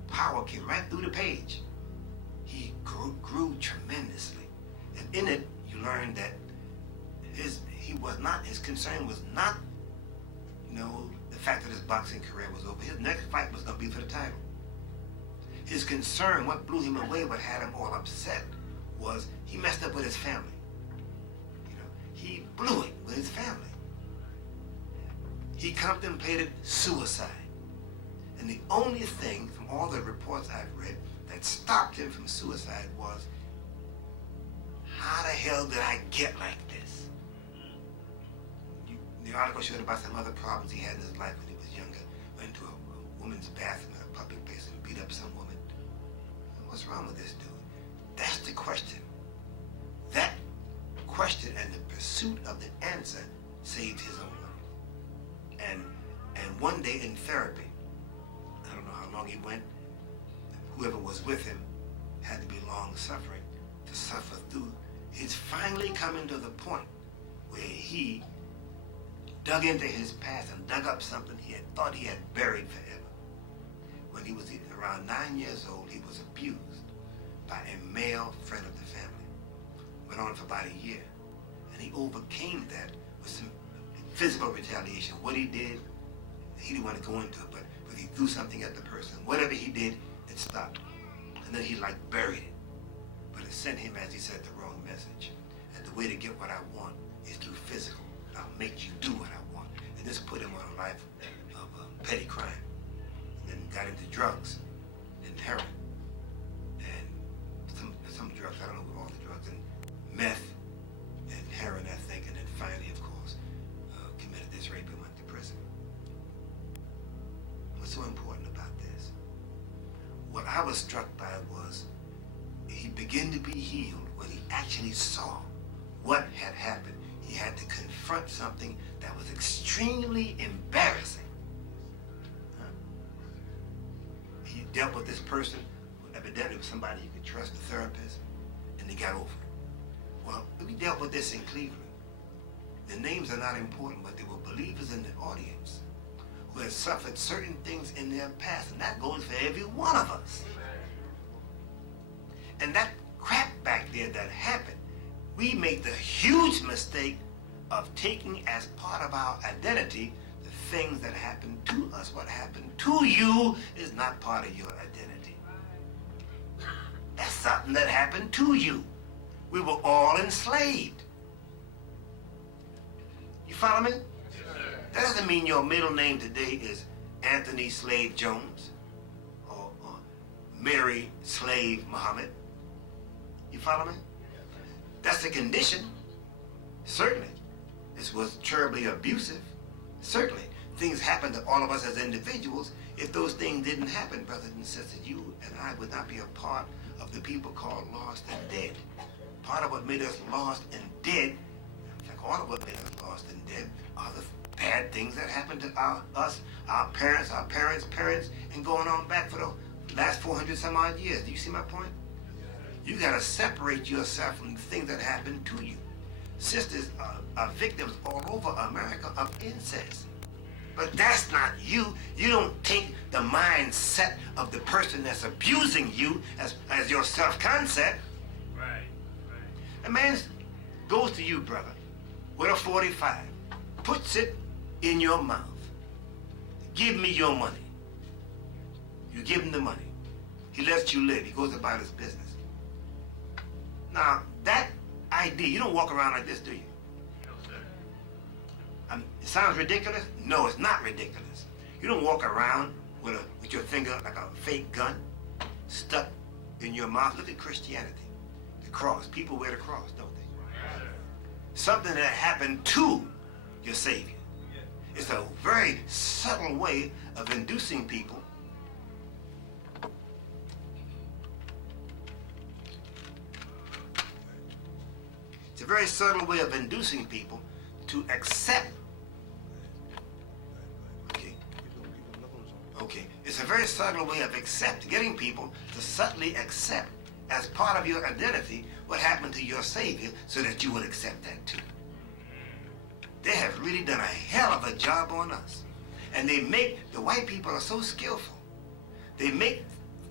Power came right through the page. He grew tremendously. And in it, you learn that his concern was not, the fact that his boxing career was over. His next fight was going to be for the title. His concern, what blew him away, what had him all upset, was he messed up with his family. He blew it with his family. He contemplated suicide. And the only thing from all the reports I've read that stopped him from suicide was, how the hell did I get like this? The article showed about some other problems he had in his life when he was younger. Went to a woman's bathroom in a public place and beat up some woman. What's wrong with this dude? That's the question. That question and the pursuit of the answer saved his own life. And one day in therapy, I don't know how long he went, whoever was with him had to be long suffering to suffer through. It's finally coming to the point where he dug into his past and dug up something he had thought he had buried forever. When he was around 9 years old, he was abused by a male friend of the family. Went on for about a year. And he overcame that with some physical retaliation. What he did, he didn't want to go into it, but he threw something at the person. Whatever he did, it stopped. And then he buried it. But it sent him, as he said, the wrong message. And the way to get what I want is through physical. I'll make you do what I want. And this put him on a life of petty crime. And then got into drugs and heroin. And some drugs, I don't know what all the drugs, and meth and heroin, I think. And then finally, of course, committed this rape and went to prison. What's so important about this? What I was struck by was he began to be healed when he actually saw what had happened. He had to confront something that was extremely embarrassing. He dealt with this person who evidently was somebody you could trust, a therapist, and they got over it. Well, we dealt with this in Cleveland. The names are not important, but there were believers in the audience who had suffered certain things in their past, and that goes for every one of us. And that crap back there that happened, we made the huge mistake of taking as part of our identity the things that happened to us. What happened to you is not part of your identity. That's something that happened to you. We were all enslaved. You follow me? That doesn't mean your middle name today is Anthony Slave Jones or Mary Slave Muhammad. You follow me? That's a condition. Certainly. This was terribly abusive. Certainly. Things happen to all of us as individuals. If those things didn't happen, brothers and sisters, you and I would not be a part of the people called lost and dead. Part of what made us lost and dead, in fact, all of what made us lost and dead, are the bad things that happened to us, our parents, parents, and going on back for the last 400 some odd years. Do you see my point? You got to separate yourself from the things that happened to you. Sisters are victims all over America of incest. But that's not you. You don't take the mindset of the person that's abusing you as your self-concept. Right. A man goes to you, brother, with a 45, puts it in your mouth. Give me your money. You give him the money. He lets you live. He goes about his business. Now, that idea, you don't walk around like this, do you? No, sir. It sounds ridiculous? No, it's not ridiculous. You don't walk around with your finger like a fake gun stuck in your mouth. Look at Christianity. The cross. People wear the cross, don't they? Yes, sir. Something that happened to your Savior. It's a very subtle way of inducing people to accept. Okay. It's a very subtle way of getting people to subtly accept as part of your identity what happened to your Savior so that you would accept that too. They have really done a hell of a job on us. And the white people are so skillful. They make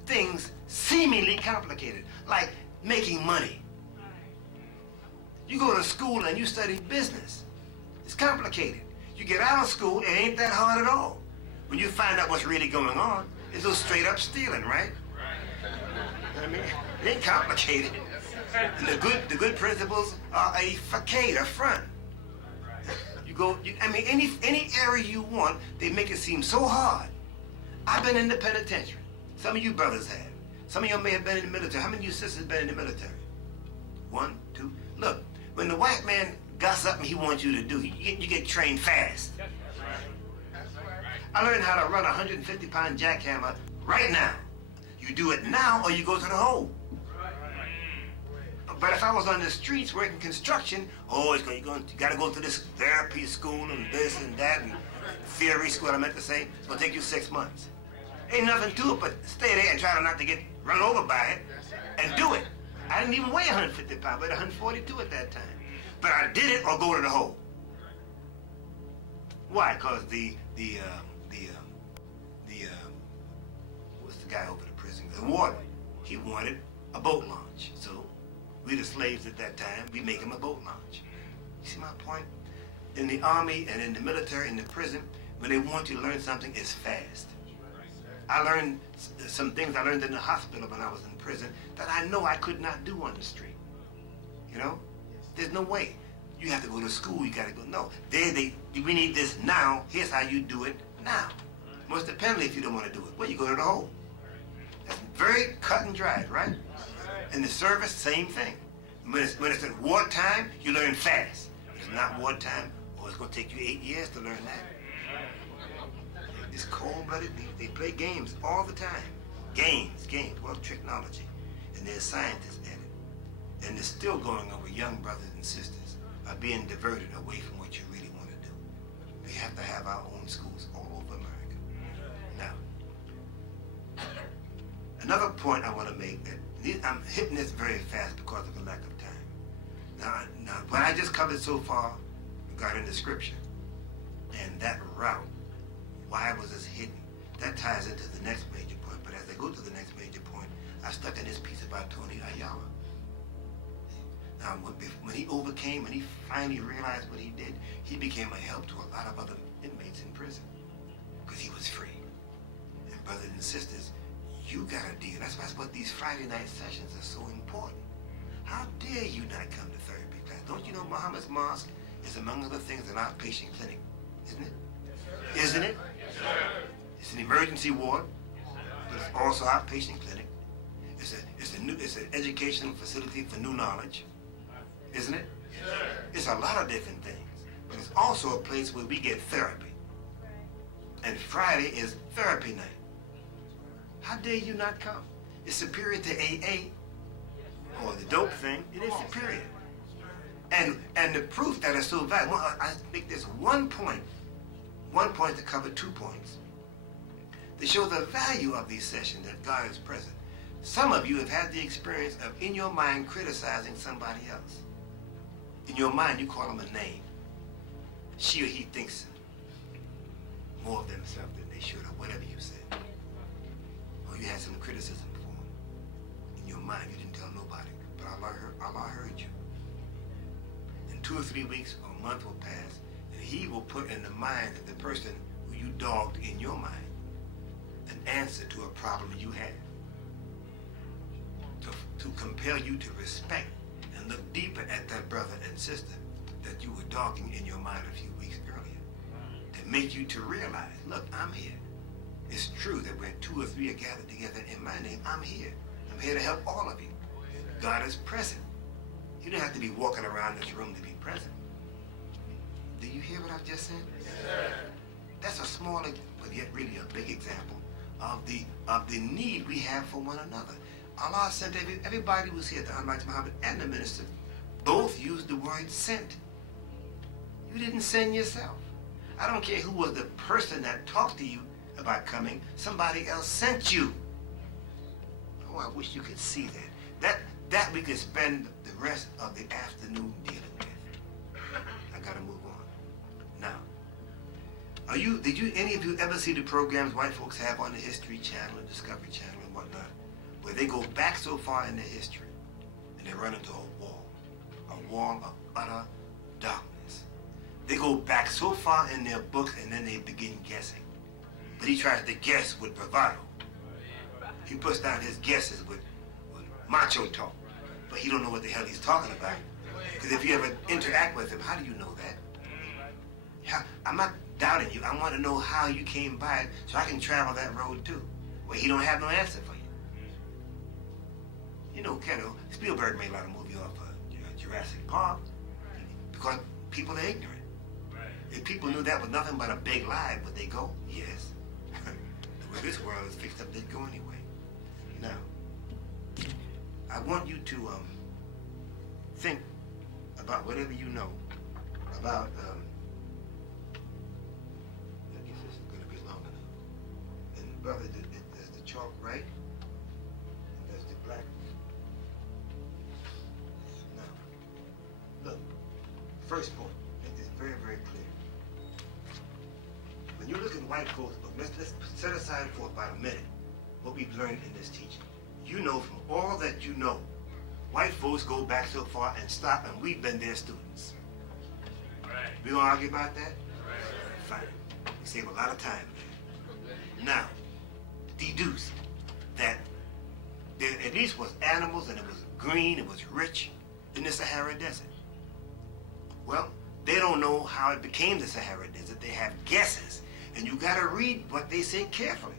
things seemingly complicated, like making money. You go to school and you study business. It's complicated. You get out of school, it ain't that hard at all. When you find out what's really going on, it's just straight up stealing, right? I mean, it ain't complicated. And the good principles are a facade, a front. Any area you want, they make it seem so hard. I've been in the penitentiary. Some of you brothers have. Some of you may have been in the military. How many of you sisters have been in the military? 1, 2. Look, when the white man got something he wants you to do, you get trained fast. I learned how to run a 150-pound jackhammer right now. You do it now or you go to the hole. But if I was on the streets working construction, you got to go to this therapy school and this and that and theory school, I meant to say. It's going to take you 6 months. Ain't nothing to it but stay there and try not to get run over by it and do it. I didn't even weigh 150 pounds, but 142 at that time. But I did it or go to the hole. Why? Because what's the guy over the prison? The warden. He wanted a boat launch. So we the slaves at that time, we make him a boat launch. You see my point? In the army and in the military, in the prison, when they want you to learn something, it's fast. I learned some things I learned in the hospital when I was in prison that I know I could not do on the street. You know? There's no way. You have to go to school, you gotta go. No, we need this now. Here's how you do it now. What's the penalty if you don't want to do it? Well, you go to the hole. That's very cut and dried, right? In the service, same thing. When it's in wartime, you learn fast. When it's not wartime, it's gonna take you 8 years to learn that. It's cold-blooded. They play games all the time. Games, well, technology. And there's scientists at it. And it's still going on with young brothers and sisters are being diverted away from what you really want to do. We have to have our own schools all over America. Now, another point I want to make, that I'm hitting this very fast because of the lack of time. Now, what I just covered so far regarding the scripture and that route, why was this hidden? That ties into the next major point. But as I go to the next major point, I stuck in this piece about Tony Ayala. Now, when he overcame, when he finally realized what he did, he became a help to a lot of other inmates in prison because he was free. And brothers and sisters, you got to deal. That's what these Friday night sessions are so important. How dare you not come to therapy class? Don't you know Muhammad's Mosque is, among other things, an outpatient clinic, isn't it? Isn't it? It's an emergency ward, but it's also outpatient clinic. It's an educational facility for new knowledge, isn't it? It's a lot of different things, but it's also a place where we get therapy. And Friday is therapy night. How dare you not come? It's superior to AA or the dope thing. It is superior. And the proof that is so valuable, I make this one point to cover 2 points. To show the value of these sessions that God is present. Some of you have had the experience of, in your mind, criticizing somebody else. In your mind, you call them a name. She or he thinks more of themselves than they should, or whatever you said. Or you had some criticism for them. In your mind, you didn't tell nobody, but Allah heard you. And 2 or 3 weeks or a month will pass, and he will put in the mind of the person who you dogged in your mind an answer to a problem you had. To compel you to respect and look deeper at that brother and sister that you were dogging in your mind a few weeks earlier. To make you to realize, look, I'm here. It's true that when 2 or 3 are gathered together in my name, I'm here. I'm here to help all of you. God is present. You don't have to be walking around this room to be present. Do you hear what I've just said? Yes. That's a small, but yet really a big example of the need we have for one another. Allah sent everybody who was here, the Almighty Muhammad and the minister, both used the word sent. You didn't send yourself. I don't care who was the person that talked to you about coming, somebody else sent you. Oh, I wish you could see that. That we could spend the rest of the afternoon dealing with. I gotta move on. Now, Did you any of you ever see the programs white folks have on the History Channel and Discovery Channel and whatnot, where they go back so far in their history and they run into a wall of utter darkness. They go back so far in their books and then they begin guessing. But he tries to guess with bravado. He puts down his guesses with macho talk, but he don't know what the hell he's talking about. Because if you ever interact with him, how do you know that? I'm not doubting you. I want to know how you came by it so I can travel that road too. Well, he don't have no answer for you. You know, Spielberg made a lot of movies off of Jurassic Park because people are ignorant. If people knew that was nothing but a big lie, would they go? Yes. The way this world is fixed up, they'd go anyway. Now, I want you to think about whatever you know about, I guess this is going to be long enough. And brother, there's the chalk right, and there's the black. Now, look, first point, make this very, very clear. When you look at white folks, let's set aside for about a minute what we've learned in this teaching. You know from all that you know, white folks go back so far and stop, and we've been their students. Right. We gonna argue about that? Right. Fine. We save a lot of time there. Now, deduce that there at least was animals and it was green, it was rich in the Sahara Desert. Well, they don't know how it became the Sahara Desert. They have guesses, and you gotta read what they say carefully.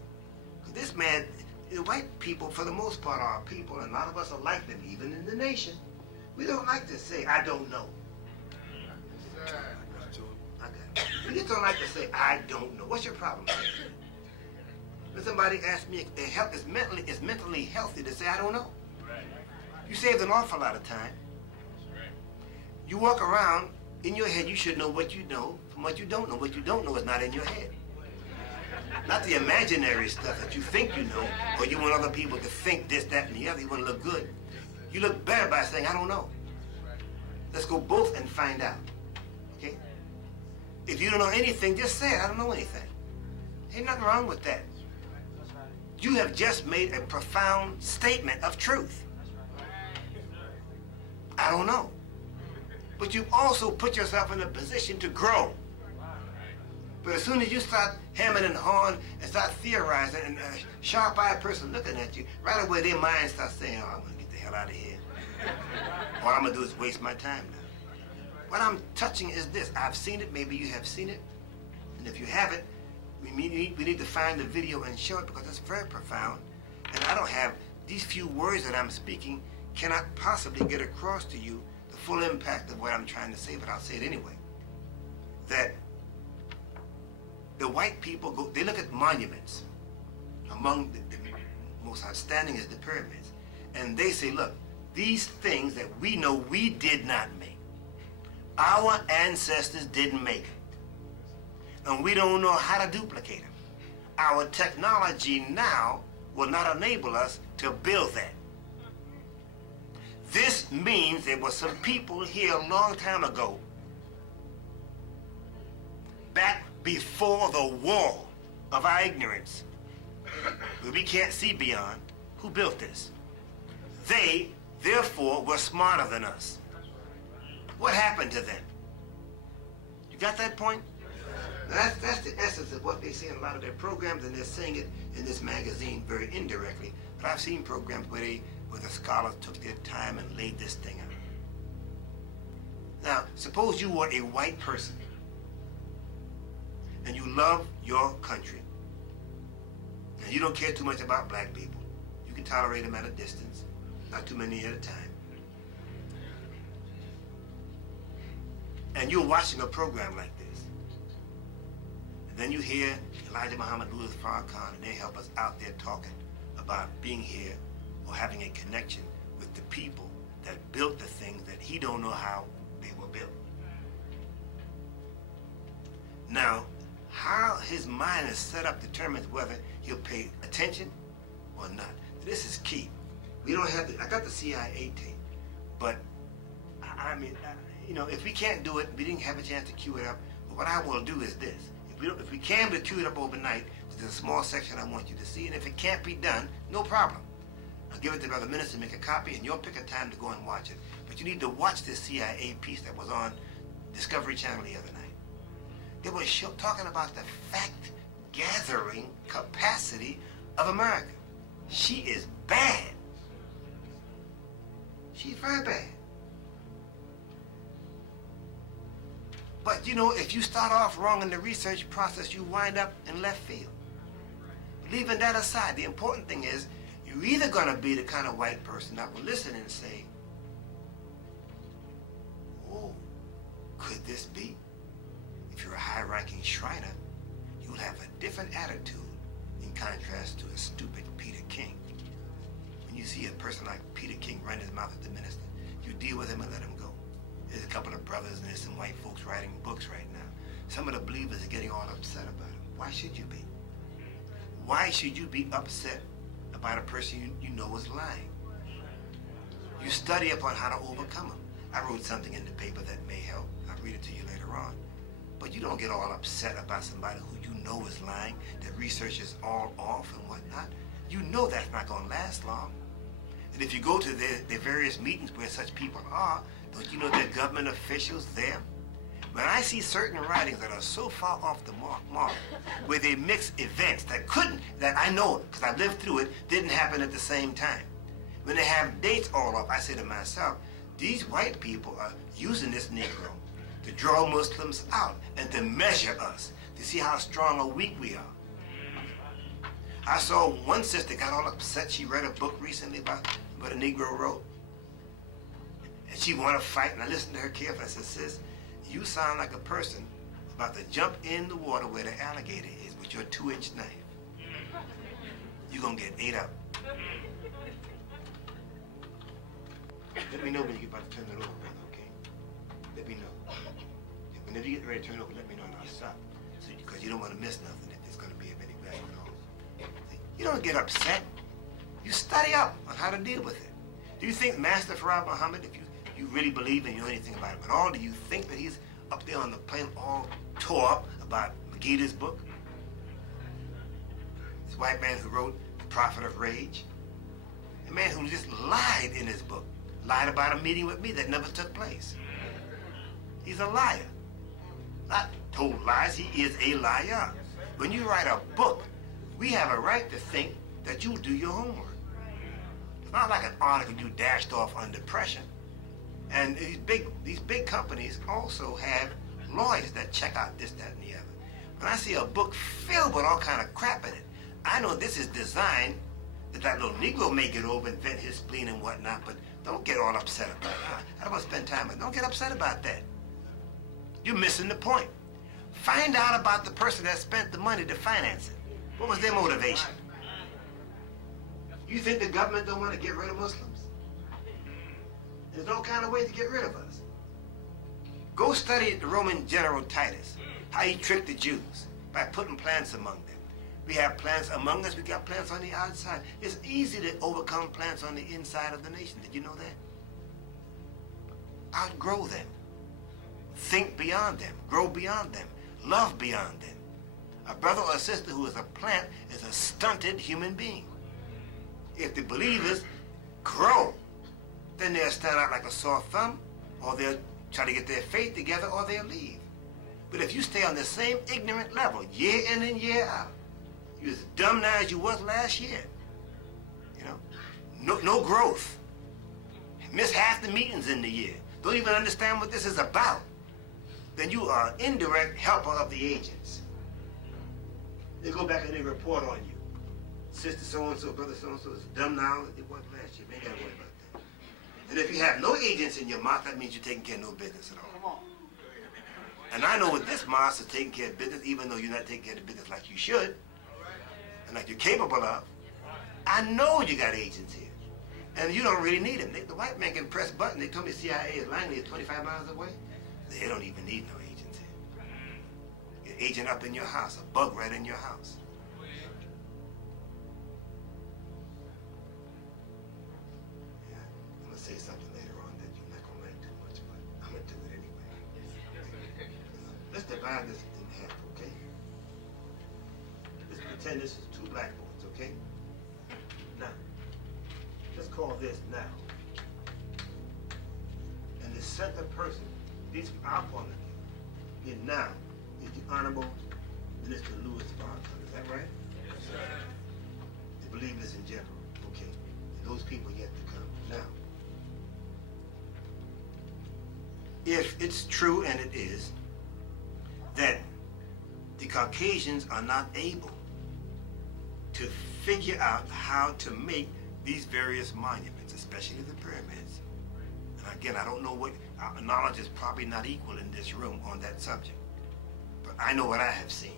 This man, the white people, for the most part, are people, and a lot of us are like them, even in the nation. We don't like to say, I don't know. I got it. We just don't like to say, I don't know. What's your problem? When somebody asks me, it's mentally healthy to say, I don't know. You saved an awful lot of time. You walk around, in your head, you should know what you know from what you don't know. What you don't know is not in your head. Not the imaginary stuff that you think you know, or you want other people to think this, that, and the other. You want to look good. You look better by saying, I don't know. Let's go both and find out. Okay? If you don't know anything, just say it. I don't know anything. Ain't nothing wrong with that. You have just made a profound statement of truth. I don't know. But you also put yourself in a position to grow. But as soon as you start hemming and hawing and start theorizing, and a sharp-eyed person looking at you, right away their mind starts saying, oh, I'm going to get the hell out of here. All I'm going to do is waste my time now. What I'm touching is this. I've seen it. Maybe you have seen it. And if you haven't, we need to find the video and show it because it's very profound. And I don't have, these few words that I'm speaking cannot possibly get across to you the full impact of what I'm trying to say, but I'll say it anyway. That the white people they look at monuments. Among the most outstanding is the pyramids. And they say, look, these things that we know we did not make, our ancestors didn't make it. And we don't know how to duplicate them. Our technology now will not enable us to build that. This means there were some people here a long time ago, back before the wall of our ignorance, where we can't see beyond, who built this. They, therefore, were smarter than us. What happened to them? You got that point? Now that's the essence of what they say in a lot of their programs, and they're saying it in this magazine very indirectly. But I've seen programs where the scholars took their time and laid this thing out. Now, suppose you were a white person, and you love your country, and you don't care too much about black people. You can tolerate them at a distance, not too many at a time. And you're watching a program like this. And then you hear Elijah Muhammad, Louis Farrakhan, and they help us out there talking about being here or having a connection with the people that built the things that he don't know how they were built. Now, how his mind is set up determines whether he'll pay attention or not. This is key. We don't have I got the CIA tape, but I mean, if we can't do it, we didn't have a chance to cue it up. But what I will do is this. If we can be queued up overnight, there's a small section I want you to see, and if it can't be done, no problem. I'll give it to Brother Minister, make a copy, and you'll pick a time to go and watch it. But you need to watch this CIA piece that was on Discovery Channel the other night. They were talking about the fact-gathering capacity of America. She is bad. She's very bad. But you know, if you start off wrong in the research process, you wind up in left field. Leaving that aside, the important thing is, you're either going to be the kind of white person that will listen and say, oh, could this be? If you're a high-ranking Shriner, you'll have a different attitude in contrast to a stupid Peter King. When you see a person like Peter King run his mouth at the minister, you deal with him and let him go. There's a couple of brothers and there's some white folks writing books right now. Some of the believers are getting all upset about him. Why should you be? Why should you be upset about a person you know is lying? You study upon how to overcome them. I wrote something in the paper that may help. I'll read it to you later on. But you don't get all upset about somebody who you know is lying, that research is all off and whatnot. You know that's not going to last long. And if you go to the various meetings where such people are, don't you know they're government officials there? When I see certain writings that are so far off the mark, where they mix events that I know, because I've lived through it, didn't happen at the same time. When they have dates all off, I say to myself, these white people are using this Negro to draw Muslims out and to measure us, to see how strong or weak we are. I saw one sister got all upset. She read a book recently about what a Negro wrote. And she wanted to fight, and I listened to her carefully. I said, sis, you sound like a person about to jump in the water where the alligator is with your 2-inch knife. You're going to get ate up. Let me know when you get about to turn it over, brother, okay? Let me know. Whenever you get ready to turn it over, let me know and I'll stop. Because you don't want to miss nothing if it's going to be of any value at all. You don't get upset. You study up on how to deal with it. Do you think Master Farad Muhammad, if you really believe and you know anything about him at all, do you think that he's up there on the plane all tore up about Megiddo's book? This white man who wrote The Prophet of Rage. A man who just lied in his book. Lied about a meeting with me that never took place. He's a liar. Not told lies, he is a liar. When you write a book, we have a right to think that you do your homework. It's not like an article you dashed off under pressure. And these big companies also have lawyers that check out this, that, and the other. When I see a book filled with all kind of crap in it, I know this is designed that little Negro may get over and vent his spleen and whatnot, but don't get all upset about it. I don't want to spend time with it. Don't get upset about that. You're missing the point. Find out about the person that spent the money to finance it. What was their motivation? You think the government don't want to get rid of Muslims? There's no kind of way to get rid of us. Go study the Roman general Titus, how he tricked the Jews by putting plants among them. We have plants among us, we got plants on the outside. It's easy to overcome plants on the inside of the nation. Did you know that? Outgrow them. Think beyond them. Grow beyond them. Love beyond them. A brother or a sister who is a plant is a stunted human being. If the believers grow, then they'll stand out like a sore thumb, or they'll try to get their faith together, or they'll leave. But if you stay on the same ignorant level, year in and year out, you're as dumb now as you was last year. You know, no growth. Miss half the meetings in the year. Don't even understand what this is about. Then you are an indirect helper of the agents. They go back and they report on you. Sister so-and-so, brother so-and-so is dumb now. It wasn't last year. Man, you gotta worry about that. And if you have no agents in your mouth, that means you're taking care of no business at all. And I know with this mosque is taking care of business, even though you're not taking care of the business like you should, and like you're capable of. I know you got agents here. And you don't really need them. The white man can press button. They told me CIA is Langley is 25 miles away. They don't even need no agents here. Your agent up in your house, a bug right in your house. Yeah, I'm gonna say something later on that you're not gonna like too much, but I'm gonna do it anyway. Let's divide this in half, okay? pretend this is two blackboards, okay? Now, let's call this now. And the center person, this from our point of view, here now is the Honorable Minister Louis Farrakhan. Is that right? Yes, sir. The believers in general, okay. And those people yet to come. Now, if it's true, and it is, that the Caucasians are not able to figure out how to make these various monuments, especially the pyramids. And again, I don't know what, our knowledge is probably not equal in this room on that subject. But I know what I have seen.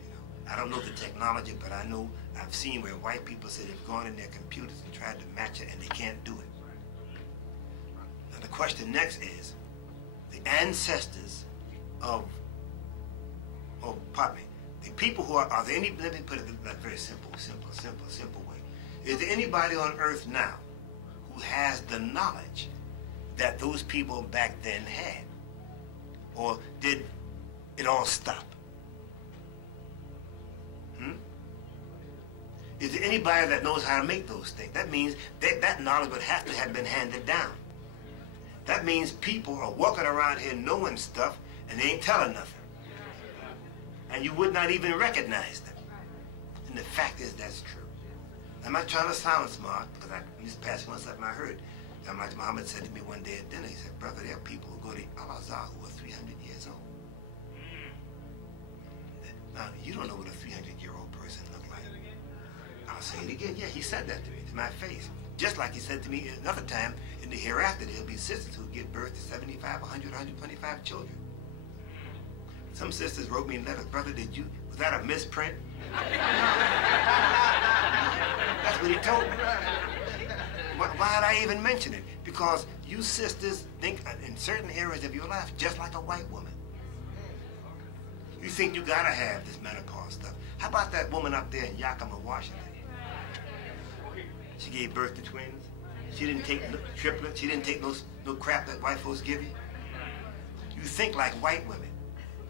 You know, I don't know the technology, but I know I've seen where white people say they've gone in their computers and tried to match it and they can't do it. Now the question next is, the ancestors of pardon me, the people who are there any, let me put it in that very simple way. Is there anybody on earth now who has the knowledge that those people back then had? Or did it all stop? Is there anybody that knows how to make those things? That means that knowledge would have to have been handed down. That means people are walking around here knowing stuff and they ain't telling nothing. And you would not even recognize them. And the fact is, that's true. I'm not trying to sound smart, because I'm just passing on something I heard. And like Muhammad said to me one day at dinner, he said, brother, there are people who go to Al-Azhar who are 300 years old. Now, you don't know what a 300-year-old person looked like. I'll say it again. Yeah, he said that to me, to my face. Just like he said to me another time, in the hereafter, there'll be sisters who give birth to 75, 100, 125 children. Some sisters wrote me letters, brother, was that a misprint? That's what he told me. Why did I even mention it? Because you sisters think in certain areas of your life just like a white woman. You think you gotta have this menopause stuff. How about that woman up there in Yakima, Washington? She gave birth to twins. She didn't take triplets. She didn't take no crap that white folks give you. You think like white women.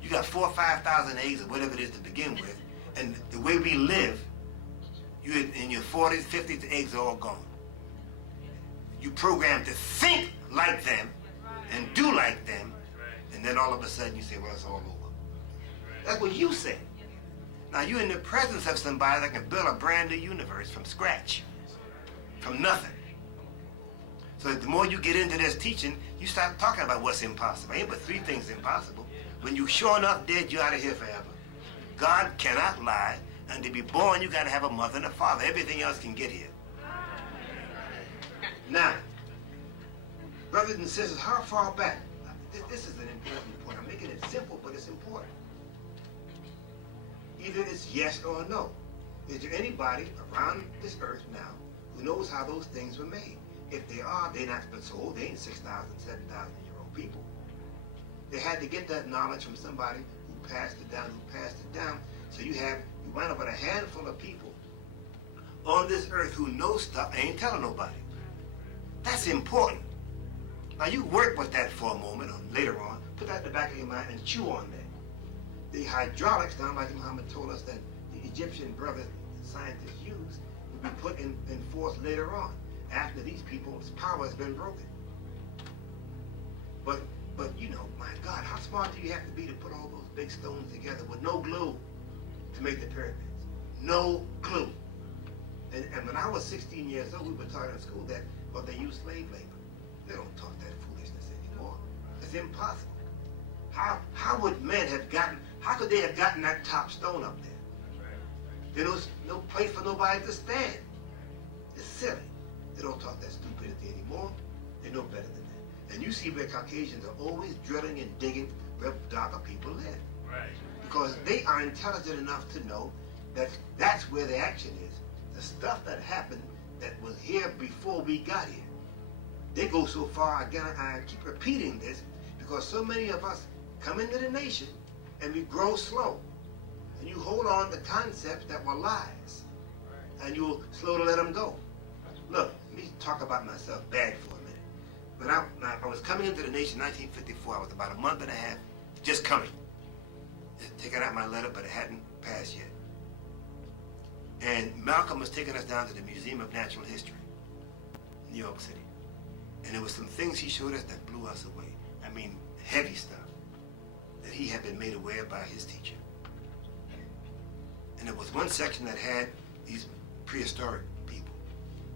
You got 4,000 or 5,000 eggs or whatever it is to begin with, and the way we live, you in your 40s, 50s, the eggs are all gone. You programmed to think like them and do like them, and then all of a sudden you say, well, it's all over. That's what you say. Now you're in the presence of somebody that can build a brand new universe from scratch, from nothing. So the more you get into this teaching, you start talking about what's impossible. Ain't but three things impossible. When you sure enough dead, you're out of here forever. God cannot lie, and to be born, you gotta have a mother and a father. Everything else can get here. Now, brothers and sisters, how far back? This is an important point. I'm making it simple, but it's important. Either it's yes or no. Is there anybody around this earth now who knows how those things were made? If they are, they're not but so old. They ain't 6,000, 7,000-year-old people. They had to get that knowledge from somebody who passed it down, So you wind up with a handful of people on this earth who know stuff and ain't telling nobody. That's important. Now you work with that for a moment or later on, put that in the back of your mind and chew on that. The hydraulics, down like Muhammad told us that the Egyptian brothers, scientists used, will be put in force later on, after these people's power has been broken. But you know, my God, how smart do you have to be to put all those big stones together with no glue to make the pyramids? No glue. And when I was 16 years old, we were taught in school that, well, they use slave labor. They don't talk that foolishness anymore. It's impossible. How would men have gotten, how could they have gotten that top stone up there? There was no place for nobody to stand. It's silly. They don't talk that stupidity anymore. They know better than that. And you see where Caucasians are always drilling and digging where darker people live. Right. Because they are intelligent enough to know that that's where the action is. The stuff that happened that was here before we got here. They go so far, again, I keep repeating this, because so many of us come into the nation and we grow slow. And you hold on to concepts that were lies. And you'll slow to let them go. Look, let me talk about myself bad for a minute. When I was coming into the nation in 1954, I was about a month and a half just coming. Just taking out my letter, but it hadn't passed yet. And Malcolm was taking us down to the Museum of Natural History, New York City. And there was some things he showed us that blew us away. I mean, heavy stuff that he had been made aware by his teacher. And there was one section that had these prehistoric people.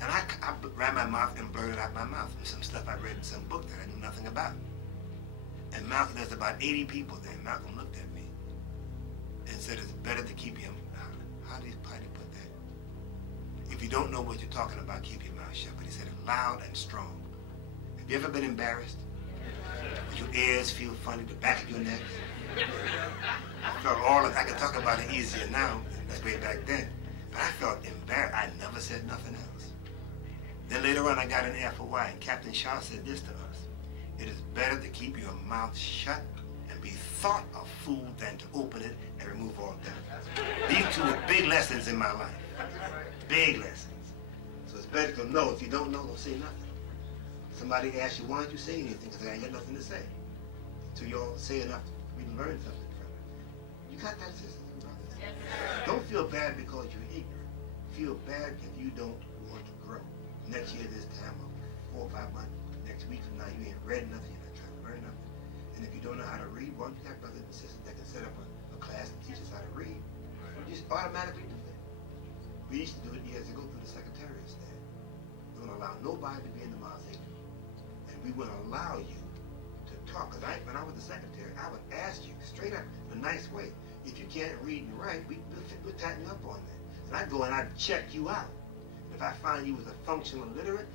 And I ran my mouth and blurted out my mouth from some stuff I read in some book that I knew nothing about. And Malcolm, there's about 80 people there. Malcolm looked at me and said, it's better to keep your mouth. How did he put that? If you don't know what you're talking about, keep your mouth shut. But he said it loud and strong. Have you ever been embarrassed? Did your ears feel funny, the back of your neck? I felt all of, I can talk about it easier now, that's way back then. But I felt embarrassed. I never said nothing else. Then later on, I got an F for Y, and Captain Shaw said this to us. It is better to keep your mouth shut and be thought a fool than to open it and remove all doubt. These two were big lessons in my life. Big lessons. So it's better to know. If you don't know, don't say nothing. Somebody asks you, why don't you say anything? Because I ain't got nothing to say. So you all say enough for me to learn something from it. You got that, sisters and brothers? Yes, don't feel bad because you're ignorant. Feel bad if you don't want to grow. Next year, this time, or 4 or 5 months, next week from now, you ain't read nothing, you're not trying to learn nothing. And if you don't know how to read, well, you got brothers and sisters that can set up a class and teach us how to read. You just automatically do that. We used to do it years ago through the Secretary of State. Don't allow nobody to be in the mouth ignorant. And we wouldn't allow you to talk. Because when I was the secretary, I would ask you straight up in a nice way. If you can't read and write, we'll tighten you up on that. And I'd go and I'd check you out. If I found you was a functional illiterate,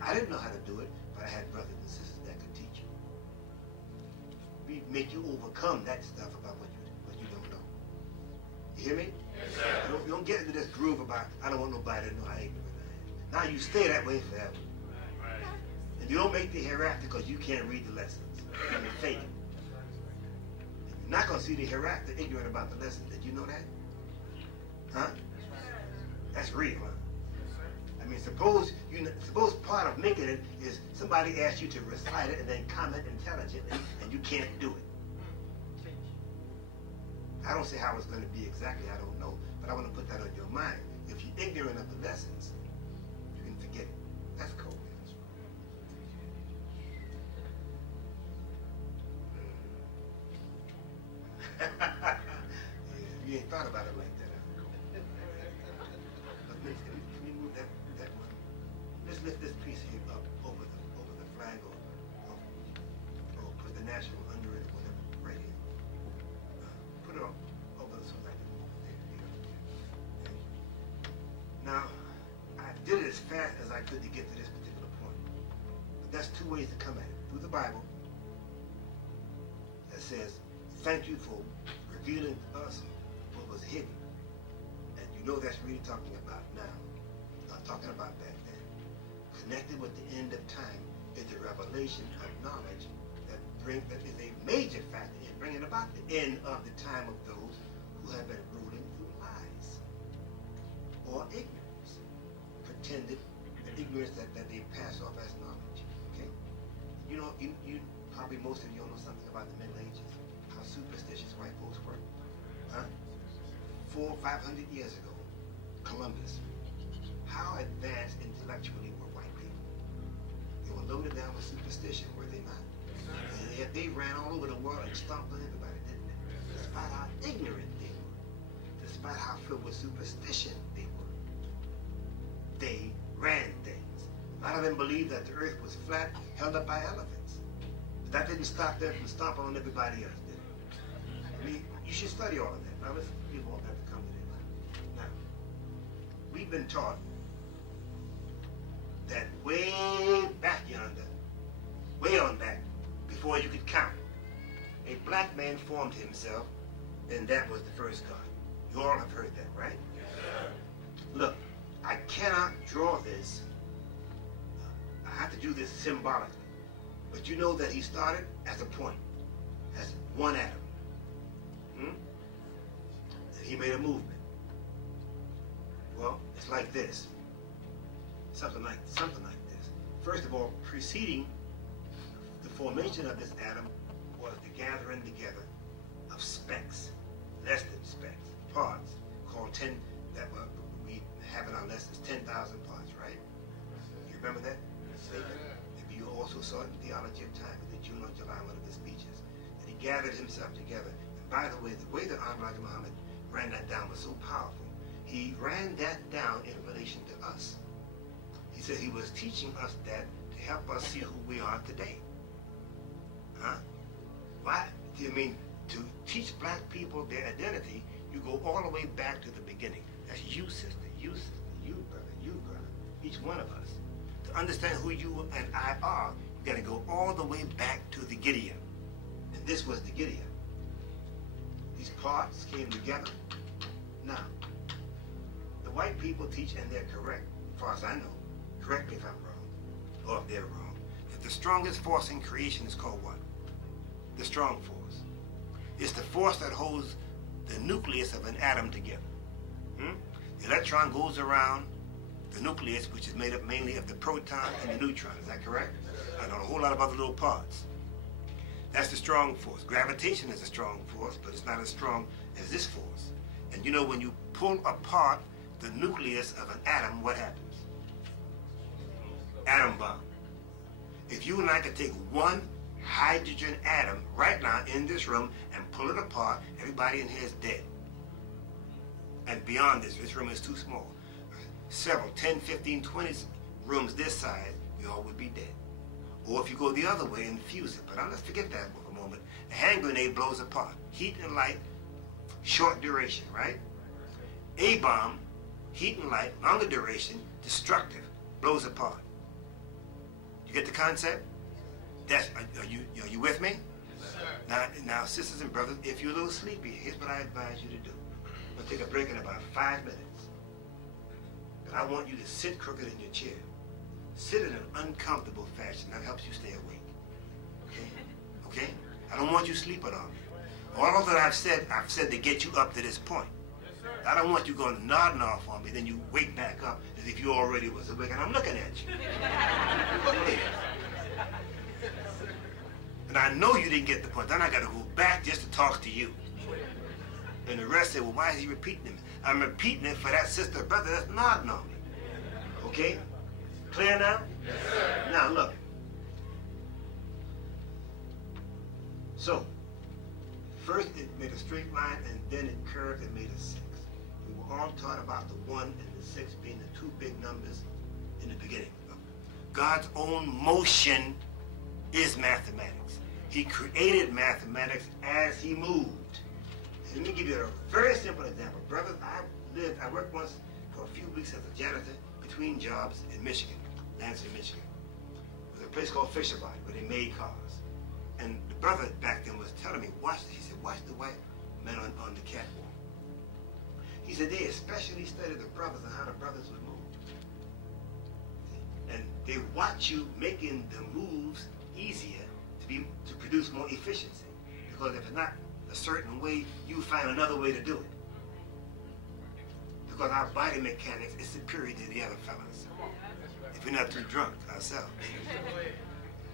I didn't know how to do it, but I had brothers and sisters that could teach you. We make you overcome that stuff about what you don't know. You hear me? Yes, sir. You don't get into this groove about, I don't want nobody to know how ignorant I am. Now you stay that way forever. Right. And you don't make the hereafter because you can't read the lessons. You're fake it. You're not going to see the hereafter ignorant about the lesson. Did you know that? Huh? That's real, huh? I mean, suppose part of making it is somebody asks you to recite it and then comment intelligently, and you can't do it. I don't say how it's going to be exactly, I don't know, but I want to put that on your mind. If you're ignorant of the lessons, you can forget it. That's cool. You ain't thought about it like that, huh? But can we move that one? Let's lift this piece here up over the flag or put the national under it or whatever, right here. Put it over the like there. Now, I did it as fast as I could to get to this particular point. But that's two ways to come at it. Through the Bible, that says, thank you for revealing to us what was hidden. And you know that's really talking about now, not talking about back then. Connected with the end of time is the revelation of knowledge that is a major factor in bringing about the end of the time of those who have been ruling through lies or ignorance, pretended ignorance that they pass off as knowledge. Okay, you know, you probably most of you know something about the Middle Ages, how superstitious white folks were. Huh? 400 or 500 years ago, Columbus, how advanced intellectually were white people? They were loaded down with superstition, were they not? And yet they ran all over the world and stomped on everybody, didn't they? Despite how ignorant they were, despite how filled with superstition they were, they ran things. A lot of them believed that the earth was flat, held up by elephants. But that didn't stop them from stomping on everybody else, did it? I mean, you should study all of that. Now let's give all that to come to this. Now, we've been taught that way back yonder, way on back, before you could count, a black man formed himself, and that was the first God. You all have heard that, right? Yes, sir. Look, I cannot draw this. I have to do this symbolically. But you know that he started as a point, as one atom. And he made a movement. Well, it's like this. Something like this. First of all, preceding the formation of this atom was the gathering together of specks, less than specks, parts, called 10, that we have it unless it's 10,000 parts, right? You remember that statement? Maybe you also saw it in Theology of Time in the June or July, one of his speeches. And he gathered himself together. And by the way that Honorable Muhammad ran that down was so powerful. He ran that down in relation to us. He said he was teaching us that to help us see who we are today. Huh? Why? I mean, to teach black people their identity, you go all the way back to the beginning. That's you, sister, you, brother, each one of us. To understand who you and I are, you got to go all the way back to the Gideon. And this was the Gideon. These parts came together. Now, the white people teach, and they're correct, as far as I know. Correct me if I'm wrong, or if they're wrong. That the strongest force in creation is called what? The strong force. It's the force that holds the nucleus of an atom together. The electron goes around the nucleus, which is made up mainly of the proton and the neutron. Is that correct? And a whole lot of other little parts. That's the strong force. Gravitation is a strong force, but it's not as strong as this force. And you know, when you pull apart the nucleus of an atom, what happens? Atom bomb. If you and I could take one hydrogen atom right now in this room and pull it apart, everybody in here is dead. And beyond this room is too small. Several, 10, 15, 20 rooms this size, we all would be dead. Or if you go the other way and fuse it. But let's forget that for a moment. A hand grenade blows apart. Heat and light, short duration, right? A bomb, heat and light, longer duration, destructive, blows apart. You get the concept? That's, are you with me? Yes, now, sisters and brothers, if you're a little sleepy, here's what I advise you to do. We'll take a break in about 5 minutes. But I want you to sit crooked in your chair. Sit in an uncomfortable fashion. That helps you stay awake. Okay? Okay? I don't want you sleeping on me. All that I've said to get you up to this point. I don't want you going nodding off on me, then you wake back up as if you already was awake, and I'm looking at you. Look at me. And I know you didn't get the point. Then I got to go back just to talk to you. And the rest say, well, why is he repeating it? I'm repeating it for that sister or brother that's nodding on me. Okay? Clear now? Yes, sir. Now look. So, first it made a straight line, and then it curved and made a 6. We were all taught about the 1 and the 6 being the two big numbers in the beginning. God's own motion is mathematics. He created mathematics as he moved. Let me give you a very simple example. Brothers, I worked once for a few weeks as a janitor between jobs in Michigan, Lansing, Michigan. It was a place called Fisher Body where they made cars. And the brother back then was telling me, he said, watch the white men on the catwalk. He said, they especially study the brothers and how the brothers would move. And they watch you making the moves easier to produce more efficiency. Because if it's not a certain way, you find another way to do it. Because our body mechanics is superior to the other fellas. If we're not too drunk ourselves.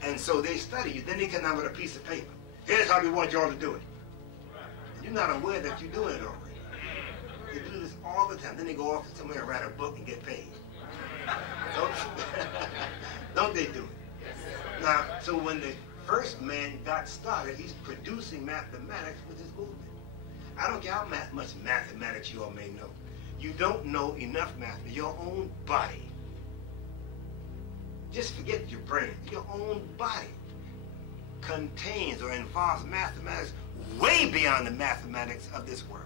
And so they study you. Then they come down with a piece of paper. Here's how we want y'all to do it. And you're not aware that you're doing it already. They do this all the time. Then they go off somewhere and write a book and get paid. Don't they do it? Now, so when the first man got started, he's producing mathematics with his movement. I don't care how much mathematics you all may know. You don't know enough math. Your own body. Just forget your brain. Your own body contains or involves mathematics way beyond the mathematics of this world.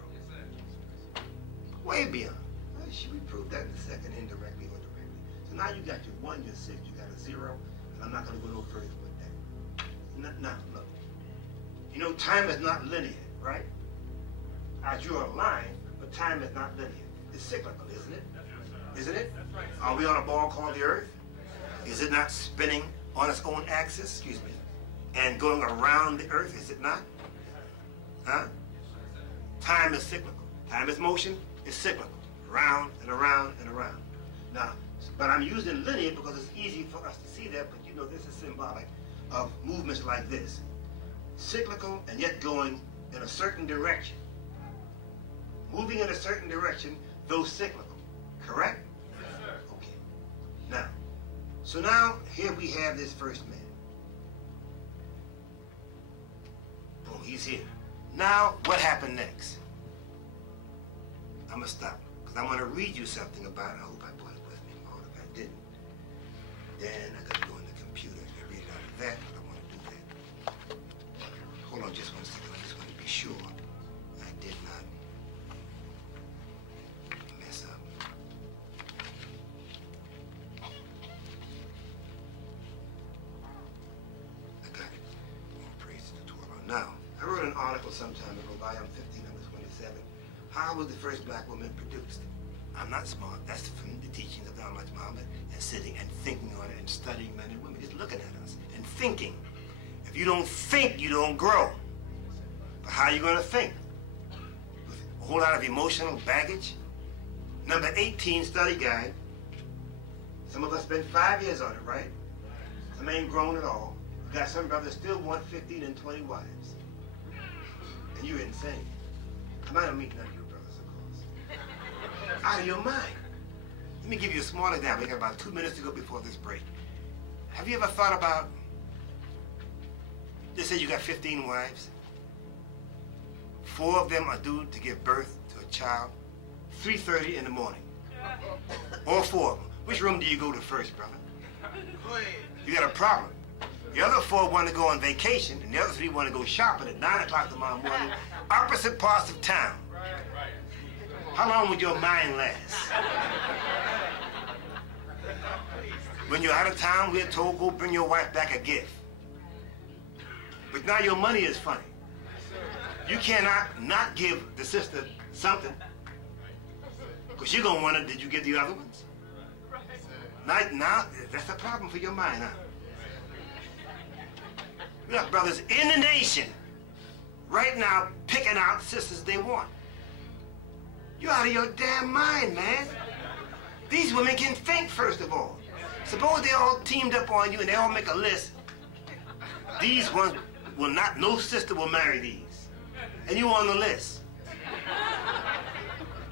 Way beyond. Well, should we prove that in a second, indirectly or directly? So now you got your 1, your 6, you got a 0, and I'm not going to go no further with that. Now, look. You know, time is not linear, right? I drew a line, but time is not linear. It's cyclical, isn't it? Isn't it? Are we on a ball called the Earth? Is it not spinning on its own axis, and going around the Earth, is it not? Huh? Time is cyclical. Time is motion, it's cyclical. Around and around and around. Now, but I'm using linear because it's easy for us to see that, but you know this is symbolic of movements like this. Cyclical and yet going in a certain direction. Moving in a certain direction, though cyclical. Correct? Yes, sir. Okay. Now, so now here we have this first man. Boom, he's here. Now, what happened next? I'm gonna stop because I want to read you something about it. I hope I brought it with me, Lord. If I didn't, then I gotta go in the computer and read it out of that, but I want to do that. Hold on just one second. I just want to be sure I did not mess up. I got it. Praise the Lord. Now, I wrote an article some time ago, volume 15, number 27. How was the first black woman produced? I'm not smart. That's from the teachings of Elijah Muhammad and sitting and thinking on it and studying men and women, just looking at us and thinking. If you don't think, you don't grow. But how are you going to think? With a whole lot of emotional baggage? Number 18 study guide. Some of us spent 5 years on it, right? Some ain't grown at all. You got some brothers still want 15 and 20 wives. And you're insane. I might not meet none of you brothers, of course. Out of your mind. Let me give you a small example. We got about 2 minutes to go before this break. Have you ever thought about, let's say you got 15 wives. 4 of them are due to give birth to a child 3:30 in the morning. All 4 of them. Which room do you go to first, brother? You got a problem. The other 4 want to go on vacation, and the other 3 want to go shopping at 9 o'clock tomorrow morning, opposite parts of town. How long would your mind last? When you're out of town, we're told, go bring your wife back a gift. But now your money is funny. You cannot not give the sister something, because you're going to wonder, did you give the other ones? Now, that's a problem for your mind, huh? We got brothers in the nation right now picking out sisters they want. You're out of your damn mind, man. These women can think, first of all. Suppose they all teamed up on you and they all make a list. These ones will not, no sister will marry these. And you on the list.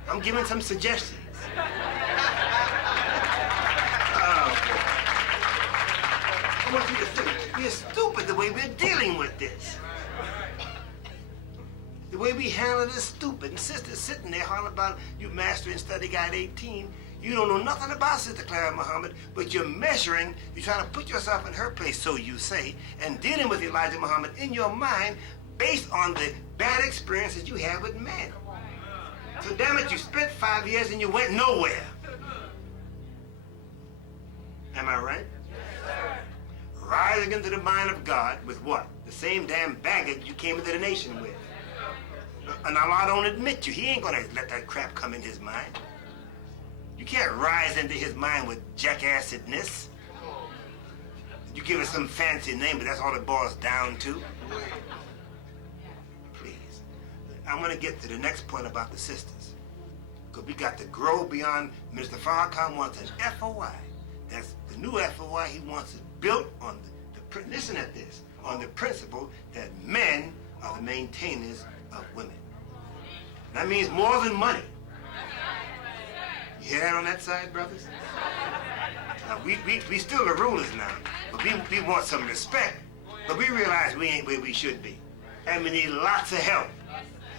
I'm giving some suggestions. I want you to think. We're stupid the way we're dealing with this. The way we handle it is stupid. And sisters sitting there hollering about you mastering study guide 18. You don't know nothing about Sister Clara Muhammad, but you're measuring, you're trying to put yourself in her place, so you say, and dealing with Elijah Muhammad in your mind based on the bad experiences you had with men. So damn it, you spent 5 years and you went nowhere. Am I right? Rising into the mind of God with what? The same damn baggage you came into the nation with. And Allah don't admit you. He ain't gonna let that crap come in his mind. You can't rise into his mind with jackassedness. You give it some fancy name, but that's all it boils down to. Please. I'm gonna get to the next point about the sisters. Because we got to grow beyond. Mr. Farrakhan wants an FOI. That's the new FOI. He wants it built on listen at this, on the principle that men are the maintainers of women. That means more than money. You hear that on that side, brothers? Now, we still the rulers now, but we want some respect, but we realize we ain't where we should be. And we need lots of help.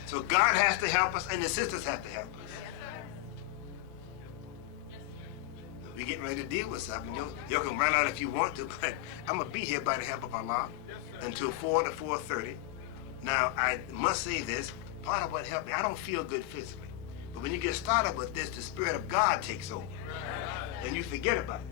So God has to help us, and the sisters have to help us. We getting ready to deal with something. Y'all can run out if you want to, but I'm going to be here by the help of Allah until 4 to 4:30. Now, I must say this. Part of what helped me, I don't feel good physically. But when you get started with this, the Spirit of God takes over. And you forget about it.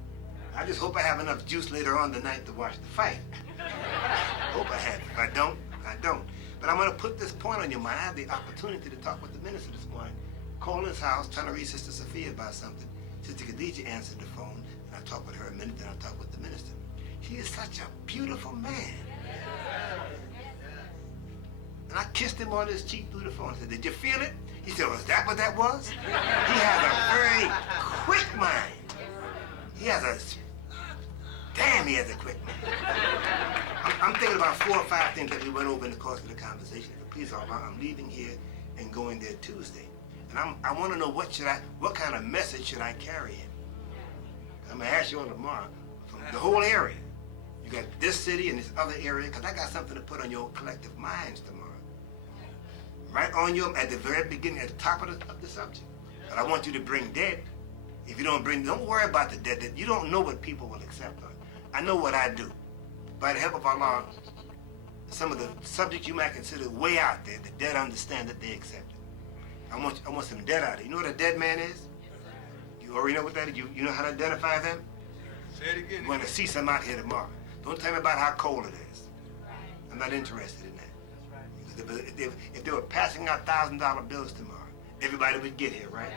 I just hope I have enough juice later on tonight to watch the fight. I hope I have. If I don't, I don't. But I'm going to put this point on your mind. I had the opportunity to talk with the minister this morning. Call his house, trying to reach Sister Sophia about something. Sister Khadija answered the phone, and I talked with her a minute, then I talked with the minister. He is such a beautiful man. And I kissed him on his cheek through the phone. I said, did you feel it? He said, was that what that was? He has a very quick mind. He has a quick mind. I'm thinking about 4 or 5 things that we went over in the course of the conversation. Please, Allah, I'm leaving here and going there Tuesday. And I want to know what kind of message should I carry in. I'm going to ask you on tomorrow from the whole area. You got this city and this other area, because I got something to put on your collective minds tomorrow. Right on your, at the very beginning, at the top of the subject. But I want you to bring dead. If you don't worry about the dead. You don't know what people will accept. I know what I do. By the help of Allah, some of the subjects you might consider way out there, the dead understand that they accept it. I want some dead out there. You know what a dead man is? You already know what that is? You know how to identify them? Say it again. You want to see some out here tomorrow. Don't tell me about how cold it is. I'm not interested in that. If they were passing out $1,000 bills tomorrow, everybody would get here, right?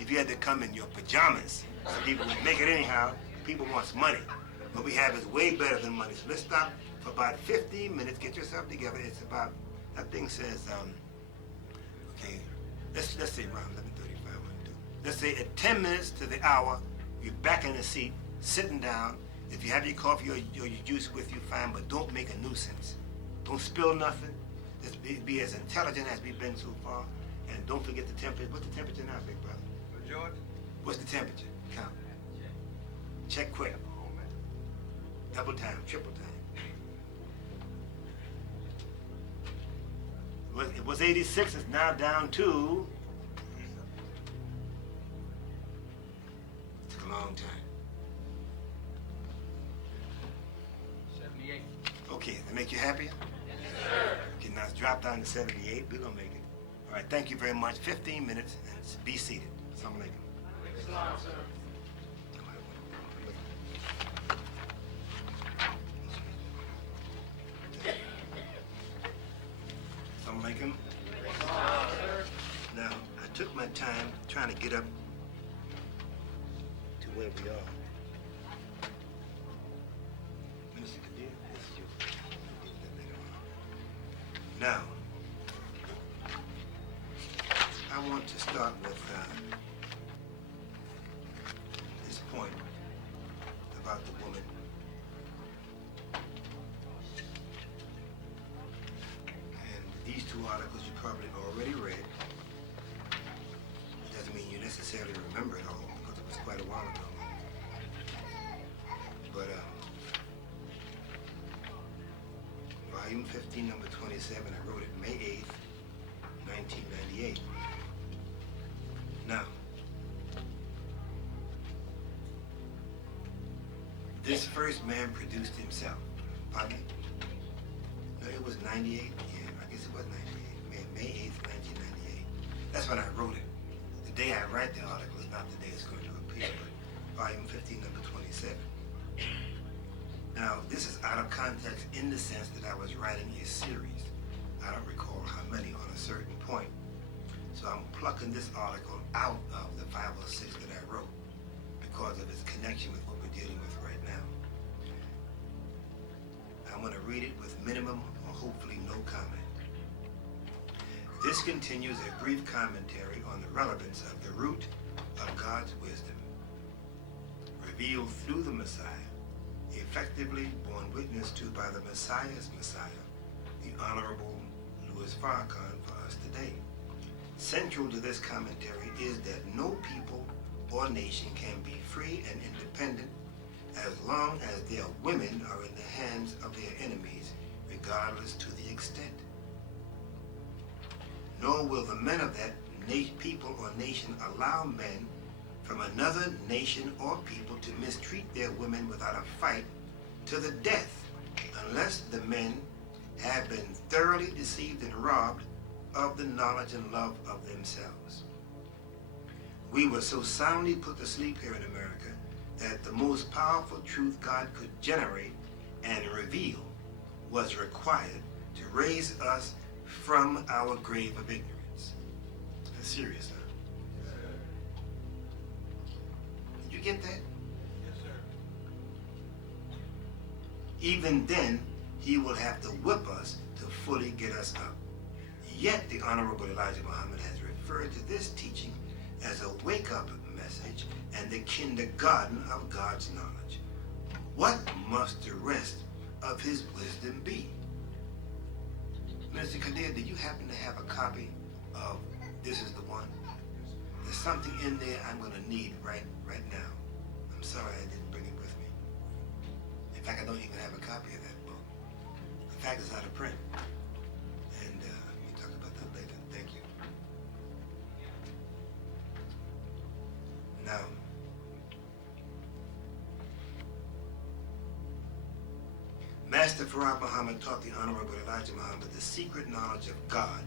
If you had to come in your pajamas, so people would make it anyhow. People want money. What we have is way better than money. So let's stop for about 15 minutes. Get yourself together. It's about, that thing says, okay, let's say around 11:35. Let's say at 10 minutes to the hour, you're back in the seat, sitting down. If you have your coffee or your juice with you, fine, but don't make a nuisance. Don't spill nothing. Just be as intelligent as we've been so far. And don't forget the temperature. What's the temperature now, big brother? George? What's the temperature? Count. Check quick. Double time, triple time. It was 86, it's now down to... It took a long time. 78. Okay, that make you happier? Yes, sir. Okay, now it's dropped down to 78. We're gonna make it. All right, thank you very much. 15 minutes and be seated. Assalamu alaikum. Islam, sir. Assalamu alaikum. Now, I took my time trying to get up to where we are. Minister Kadir, this is you. We'll get that later on. Now, I want to start with this point about the woman. And these two articles you probably already read. It doesn't mean you necessarily remember it all because it was quite a while ago. But volume 15, number 27, I wrote it May 8th, 1998. Now, this first man produced himself. Pardon me? No, it was 98. Yeah, I guess it was 98. May 8th, 1998. That's when I wrote it. The day I write the article is not the day it's going to appear, but volume 15, number 27. Now, this is out of context in the sense that I was writing a series. I don't recall how many on a certain point. So I'm plucking this article out of the 5 or 6 that I wrote because of its connection with what we're dealing with right now. I'm going to read it with minimum or hopefully no comment. This continues a brief commentary on the relevance of the root of God's wisdom, revealed through the Messiah, effectively borne witness to by the Messiah's Messiah, the Honorable Louis Farrakhan, for us today. Central to this commentary is that no people or nation can be free and independent as long as their women are in the hands of their enemies, regardless to the extent. Nor will the men of that people or nation allow men from another nation or people to mistreat their women without a fight to the death, unless the men have been thoroughly deceived and robbed of the knowledge and love of themselves. We were so soundly put to sleep here in America that the most powerful truth God could generate and reveal was required to raise us from our grave of ignorance. That's serious, huh? Did you get that? Yes, sir. Even then, he will have to whip us to fully get us up. Yet the Honorable Elijah Muhammad has referred to this teaching as a wake-up message and the kindergarten of God's knowledge. What must the rest of his wisdom be? Mr. Kadir, did you happen to have a copy of This is the one. There's something in there I'm going to need right now. I'm sorry I didn't bring it with me. In fact, I don't even have a copy of that book. In fact, it's out of print. And we'll talk about that later. Thank you. Now, Master Farah Muhammad taught the Honorable Elijah Muhammad the secret knowledge of God,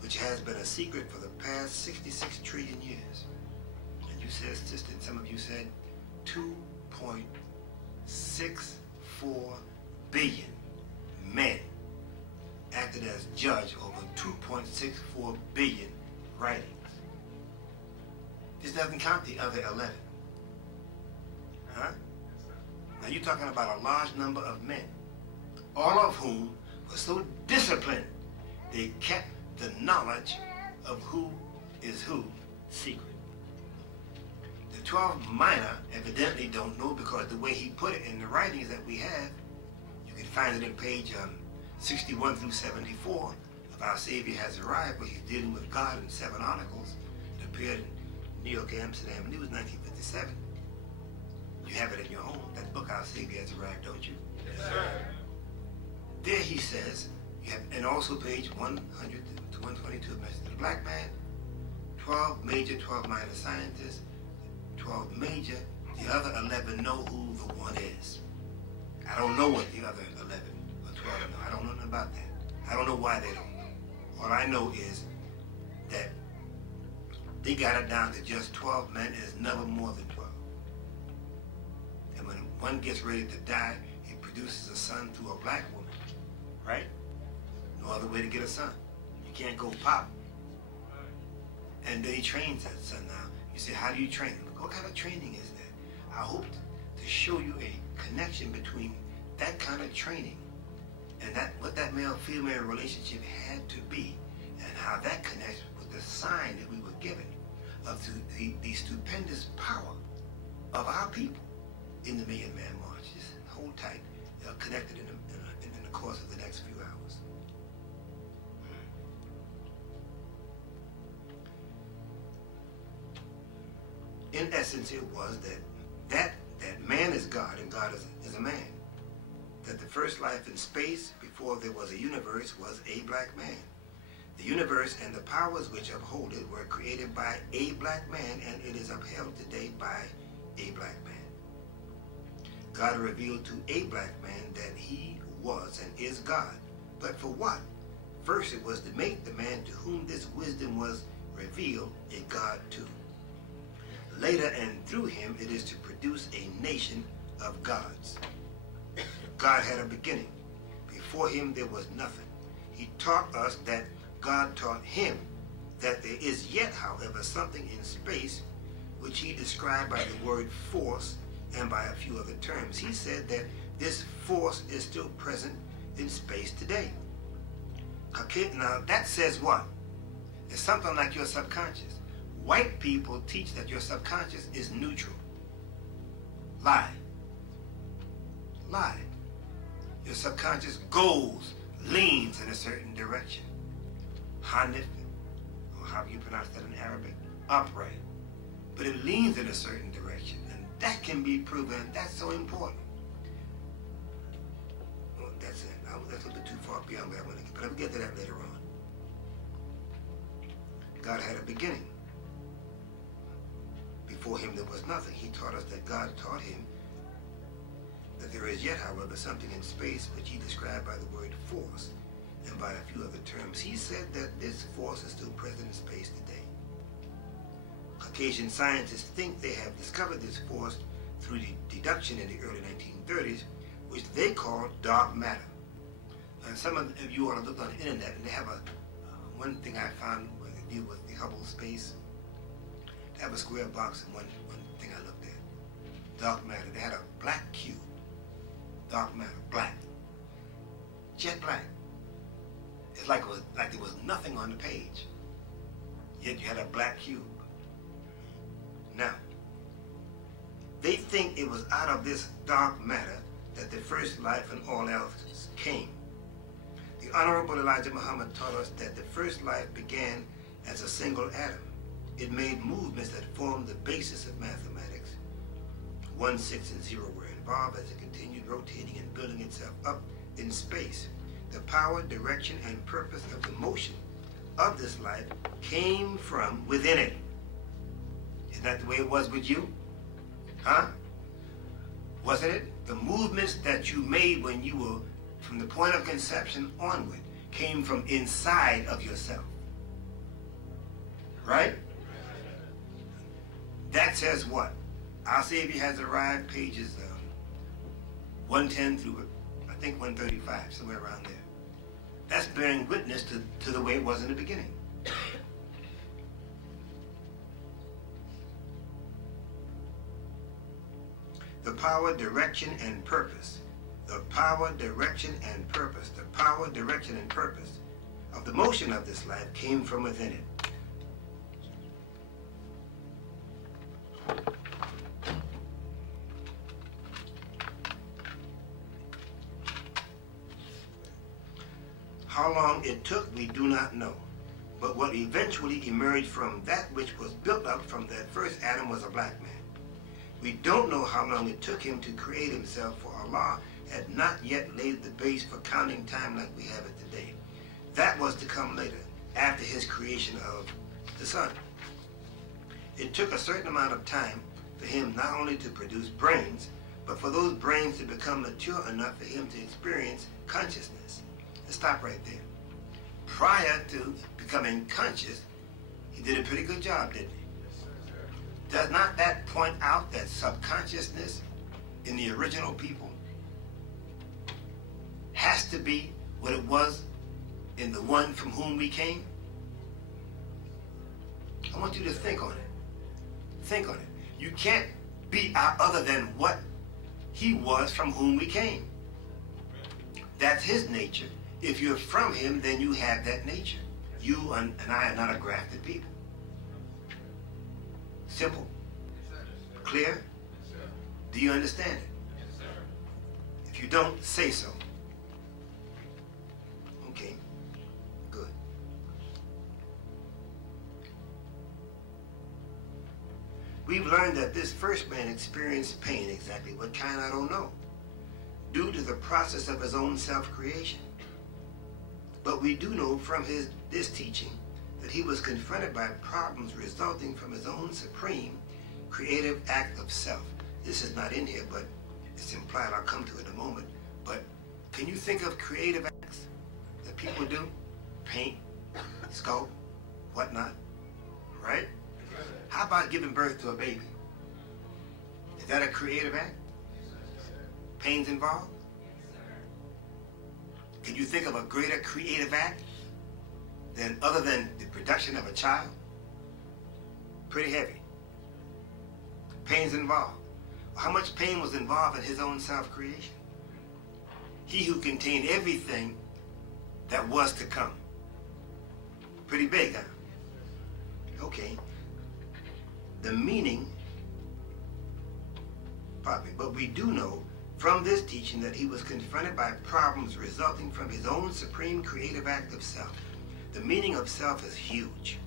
which has been a secret for the past 66 trillion years. And you said, sister, and some of you said 2.64 billion men acted as judge over 2.64 billion writings. This doesn't count the other 11. Huh? Now you're talking about a large number of men, all of whom were so disciplined they kept the knowledge of who is who secret. The 12 minor evidently don't know, because the way he put it in the writings that we have, you can find it in page 61 through 74 of Our Savior Has Arrived, where he's dealing with God in 7 articles. It appeared in New York, Amsterdam, and it was 1957. You have it in your home. That book, Our Savior Has Arrived, don't you? Yes, sir. There he says, you have, and also page 100 to 122 of Message of the Black Man, 12 major, 12 minor scientists, 12 major, the other 11 know who the one is. I don't know what the other 11 or 12 know. I don't know nothing about that. I don't know why they don't know. All I know is that they got it down to just 12 men, and it's never more than 12. And when one gets ready to die, he produces a son through a black woman, right? No other way to get a son. You can't go pop. And then he trains that son now. You say, how do you train him? What kind of training is that? I hope to show you a connection between that kind of training and that what that male-female relationship had to be, and how that connects with the sign that we were given of the stupendous power of our people in the Million Man March. Just hold tight. They're connected in the course of the next few hours. In essence, it was that man is God and God is a man. That the first life in space, before there was a universe, was a black man. The universe and the powers which uphold it were created by a black man, and it is upheld today by a black man. God revealed to a black man that he was and is God. But for what? First, it was to make the man to whom this wisdom was revealed a God too. Later, and through him, it is to produce a nation of gods. God had a beginning. Before him, there was nothing. He taught us that God taught him that there is yet, however, something in space which he described by the word force and by a few other terms. He said that this force is still present in space today. Okay, now that says what? It's something like your subconscious. White people teach that your subconscious is neutral. Lie. Lie. Your subconscious goes, leans in a certain direction. Hanif, or how you pronounce that in Arabic, upright. But it leans in a certain direction, and that can be proven, and that's so important. Well, that's it. That's a little bit too far beyond where I want to get, but I'll get to that later on. God had a beginning. Before him there was nothing. He taught us that God taught him that there is yet, however, something in space which he described by the word force and by a few other terms. He said that this force is still present in space today. Caucasian scientists think they have discovered this force through deduction in the early 1930s, which they call dark matter. And some of you ought to look on the internet, and they have one thing I found where they deal with the Hubble space. They have a square box, and one thing I looked at, dark matter. They had a black cube. Dark matter, black, jet black. It's like there was nothing on the page. Yet you had a black cube. Now, they think it was out of this dark matter that the first life and all else came. The Honorable Elijah Muhammad taught us that the first life began as a single atom. It made movements that formed the basis of mathematics. 1, 6, and 0 were involved as it continued rotating and building itself up in space. The power, direction, and purpose of the motion of this life came from within it. Isn't that the way it was with you? Huh? Wasn't it? The movements that you made when you were from the point of conception onward came from inside of yourself. Right? That says what? Our Savior has arrived, pages 110 through, I think, 135, somewhere around there. That's bearing witness to the way it was in the beginning. The power, direction, and purpose. The power, direction, and purpose. The power, direction, and purpose of the motion of this life came from within it. How long it took, we do not know. But what eventually emerged from that which was built up from that first Adam was a black man. We don't know how long it took him to create himself, for Allah had not yet laid the base for counting time like we have it today. That was to come later, after his creation of the sun. It took a certain amount of time for him not only to produce brains, but for those brains to become mature enough for him to experience consciousness. Let's stop right there. Prior to becoming conscious, he did a pretty good job, didn't he? Does not that point out that subconsciousness in the original people has to be what it was in the one from whom we came? I want you to think on it. Think on it. You can't be other than what he was from whom we came. That's his nature. If you're from him, then you have that nature. You and I are not a grafted people. Simple? Clear? Do you understand it? If you don't, say so. Okay, good. We've learned that this first man experienced pain, exactly what kind I don't know, due to the process of his own self-creation. But we do know from this teaching that he was confronted by problems resulting from his own supreme creative act of self. This is not in here, but it's implied. I'll come to it in a moment. But can you think of creative acts that people do? Paint, sculpt, whatnot, right? How about giving birth to a baby? Is that a creative act? Pain's involved? Can you think of a greater creative act other than the production of a child? Pretty heavy. Pain's involved. How much pain was involved in his own self-creation? He who contained everything that was to come. Pretty big, huh? Okay. The meaning, but we do know from this teaching that he was confronted by problems resulting from his own supreme creative act of self. The meaning of self is huge.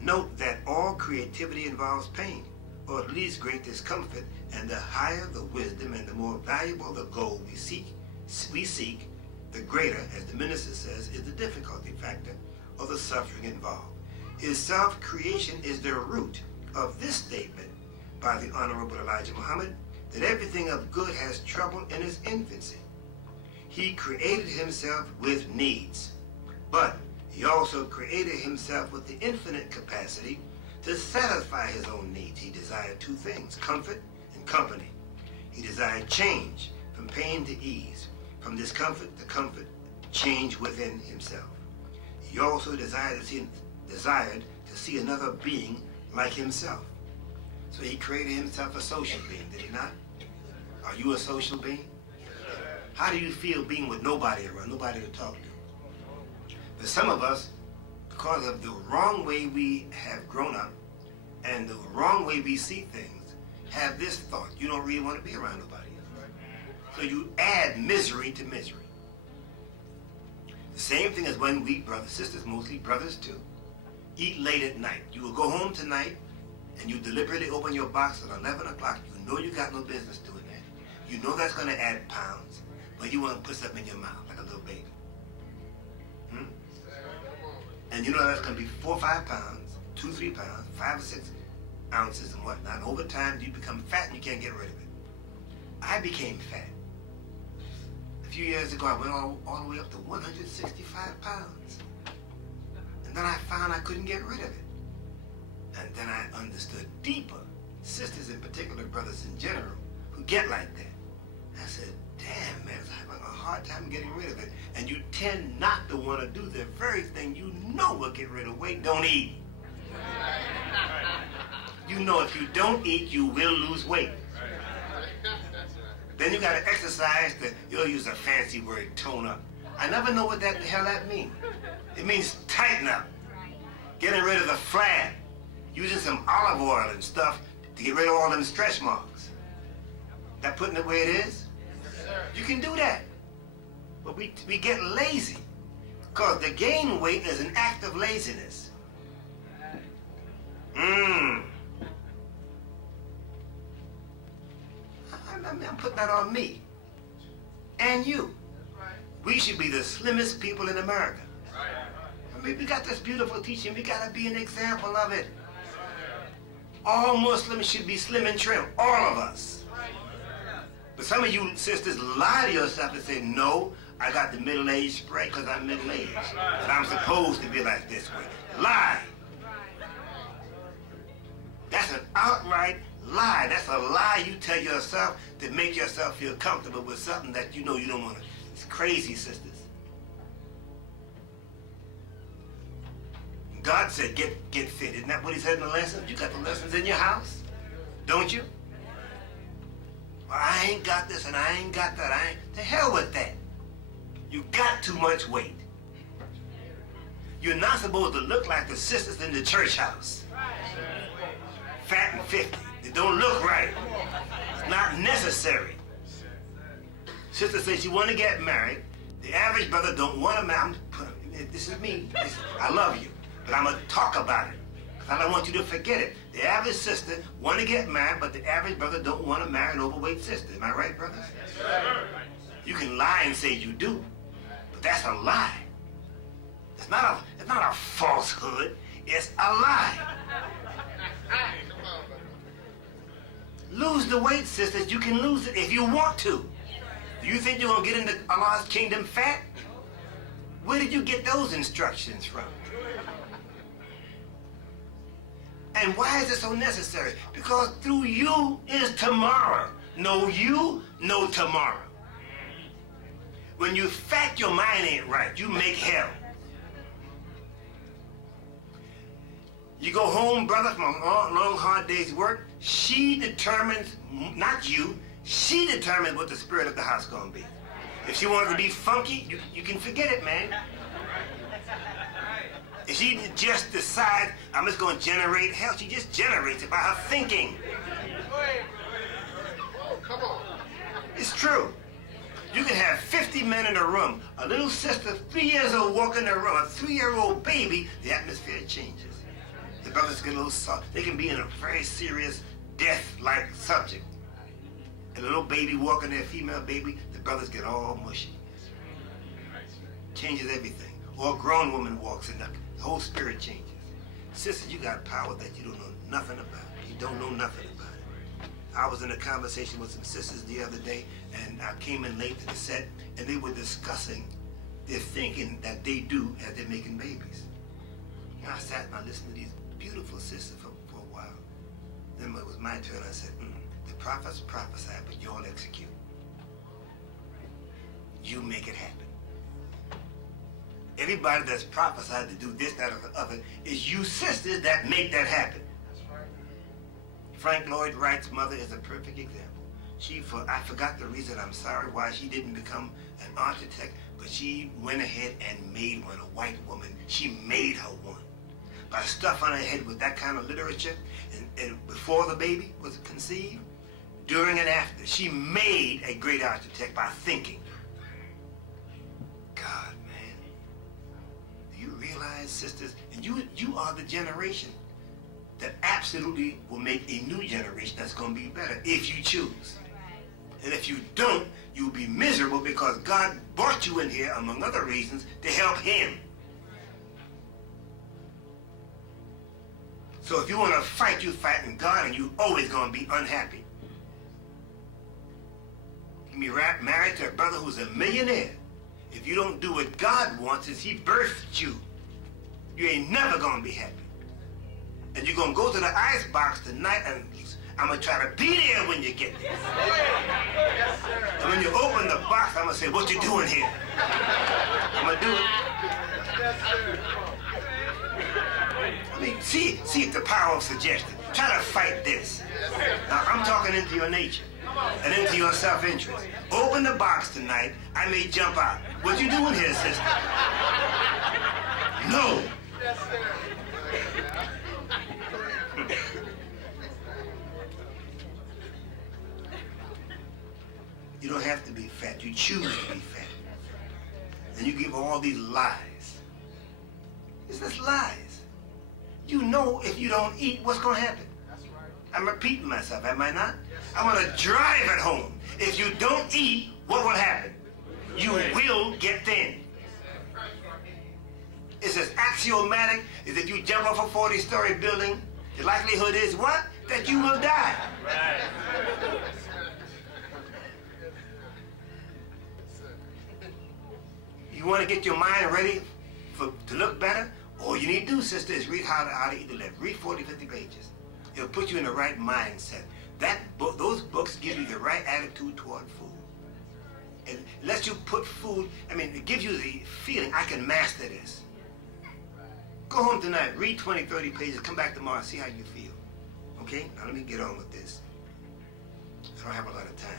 Note that all creativity involves pain, or at least great discomfort, and the higher the wisdom and the more valuable the goal we seek, the greater, as the minister says, is the difficulty factor or the suffering involved. His self-creation is the root of this statement by the Honorable Elijah Muhammad, that everything of good has trouble in its infancy. He created himself with needs, but he also created himself with the infinite capacity to satisfy his own needs. He desired two things, comfort and company. He desired change, from pain to ease, from discomfort to comfort, change within himself. He also desired to see another being like himself. So he created himself a social being, did he not? Are you a social being? How do you feel being with nobody around, nobody to talk to? For some of us, because of the wrong way we have grown up and the wrong way we see things, have this thought: you don't really want to be around nobody else. So you add misery to misery. The same thing as when we brothers, sisters, mostly brothers too, eat late at night. You will go home tonight and you deliberately open your box at 11 o'clock. You know you got no business doing that. You know that's going to add pounds, but you want to put something in your mouth like a little baby. And you know that's going to be 4 or 5 pounds, 2 or 3 pounds, 5 or 6 ounces and whatnot. And over time, you become fat and you can't get rid of it. I became fat. A few years ago, I went all the way up to 165 pounds. And then I found I couldn't get rid of it. And then I understood deeper, sisters in particular, brothers in general, who get like that. I said, damn, man, I'm having a hard time getting rid of it. And you tend not to want to do the very thing you know will get rid of weight. Don't eat. You know if you don't eat, you will lose weight. Then you got to exercise you'll use a fancy word, tone up. I never know what the hell that means. It means tighten up. Getting rid of the flat. Using some olive oil and stuff to get rid of all them stretch marks. That putting it where it is? You can do that. But we get lazy. Because the gain weight is an act of laziness. I'm putting that on me. And you. We should be the slimmest people in America. I mean, we got this beautiful teaching. We got to be an example of it. All Muslims should be slim and trim. All of us. But some of you sisters lie to yourself and say, no, I got the middle-aged spread because I'm middle-aged. And I'm supposed to be like this way. Lie. That's an outright lie. That's a lie you tell yourself to make yourself feel comfortable with something that you know you don't want to. It's crazy, sisters. God said, get fit. Isn't that what he said in the lessons? You got the lessons in your house, don't you? Well, I ain't got this and I ain't got that. To hell with that. You got too much weight. You're not supposed to look like the sisters in the church house. Fat and 50. They don't look right. It's not necessary. Sister says she want to get married. The average brother don't want to marry. This is me. I love you. But I'm going to talk about it. Because I don't want you to forget it. The average sister want to get married, but the average brother don't want to marry an overweight sister. Am I right, brothers? You can lie and say you do. But that's a lie. It's not a falsehood. It's a lie. Lose the weight, sisters. You can lose it if you want to. Do you think you're going to get into Allah's kingdom fat? Where did you get those instructions from? And why is it so necessary? Because through you is tomorrow. No you, no tomorrow. When you fat, your mind ain't right. You make hell. You go home, brother, from a long, hard day's work. She determines, not you, she determines what the spirit of the house gonna be. If she wants to be funky, you can forget it, man. If she just decides, I'm just going to generate hell, she just generates it by her thinking. Come on. It's true. You can have 50 men in a room. A little sister, 3 years old, walk in the room. A 3-year-old baby, the atmosphere changes. The brothers get a little soft. They can be in a very serious, death-like subject. A little baby walking there, female baby, the brothers get all mushy. Changes everything. Or a grown woman walks in, the whole spirit changes. Sister, you got power that you don't know nothing about. You don't know nothing about it. I was in a conversation with some sisters the other day, and I came in late to the set, and they were discussing their thinking that they do as they're making babies. And I sat and I listened to these beautiful sisters for a while. Then when it was my turn, I said, the prophets prophesy, but you all execute. You make it happen. Everybody that's prophesied to do this, that, or the other is you sisters that make that happen. Frank Lloyd Wright's mother is a perfect example. I forgot the reason, I'm sorry, why she didn't become an architect, but she went ahead and made one, a white woman. She made her one. By stuff on her head with that kind of literature, and before the baby was conceived, during and after, she made a great architect by thinking. God, man. sisters, and you are the generation that absolutely will make a new generation that's going to be better if you choose. And if you don't, you'll be miserable because God brought you in here, among other reasons, to help him. So if you want to fight, you fight in God, and you're always going to be unhappy. You can be married to a brother who's a millionaire. If you don't do what God wants, as he birthed you, you ain't never going to be happy. And you're going to go to the ice box tonight, and I'm going to try to be there when you get there. And when you open the box, I'm going to say, what you doing here? I'm going to do it. I mean, see the power of suggestion. Try to fight this. Now, I'm talking into your nature and into your self-interest. Open the box tonight. I may jump out. What you doing here, sister? No. You don't have to be fat. You choose to be fat. And you give all these lies. It's just lies. You know if you don't eat, what's going to happen? I'm repeating myself, am I not? I want to drive it home. If you don't eat, what will happen? You will get thin. It's as axiomatic as if you jump off a 40-story building, the likelihood is what? That you will die. You want to get your mind ready to look better? All you need to do, sister, is read How to Eat to Live. Read 40, 50 pages. It'll put you in the right mindset. Those books give you the right attitude toward food. It lets you put food, it gives you the feeling, I can master this. Go home tonight, read 20, 30 pages, come back tomorrow, see how you feel. Okay? Now let me get on with this. I don't have a lot of time.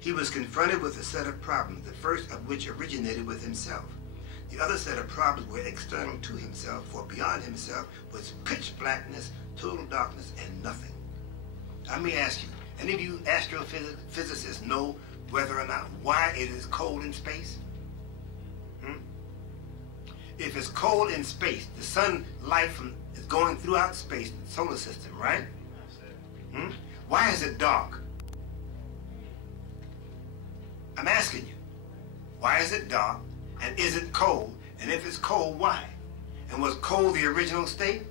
He was confronted with a set of problems, the first of which originated with himself. The other set of problems were external to himself, for beyond himself was pitch blackness, total darkness, and nothing. Let me ask you, any of you astrophysicists know whether or not why it is cold in space? If it's cold in space, the sunlight is going throughout space, the solar system, right? Why is it dark? I'm asking you, why is it dark, and is it cold, and if it's cold, why? And was cold the original state?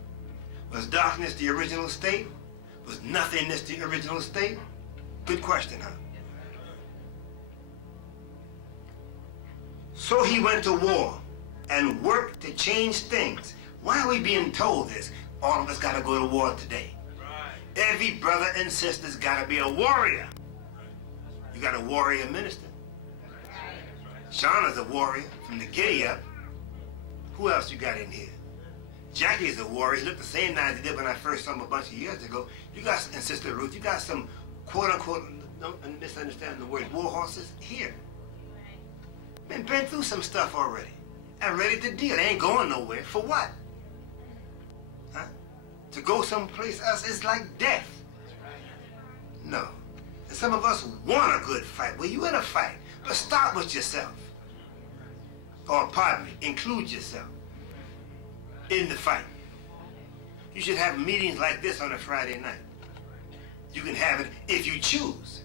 Was darkness the original state? Was nothingness the original state? Good question, huh? So he went to war and worked to change things. Why are we being told this? All of us got to go to war today. Right. Every brother and sister's got to be a warrior. You got a warrior minister. Shauna's a warrior from the giddy up. Who else you got in here? Jackie is a warrior. He looked the same as he did when I first saw him a bunch of years ago. You got, and Sister Ruth, you got some quote-unquote, don't misunderstand the word, war horses here. Been through some stuff already. And ready to deal. They ain't going nowhere. For what? Huh? To go someplace else is like death. No. And some of us want a good fight. Well, you in a fight. But start with yourself. Or pardon me, include yourself in the fight. You should have meetings like this on a Friday night. You can have it if you choose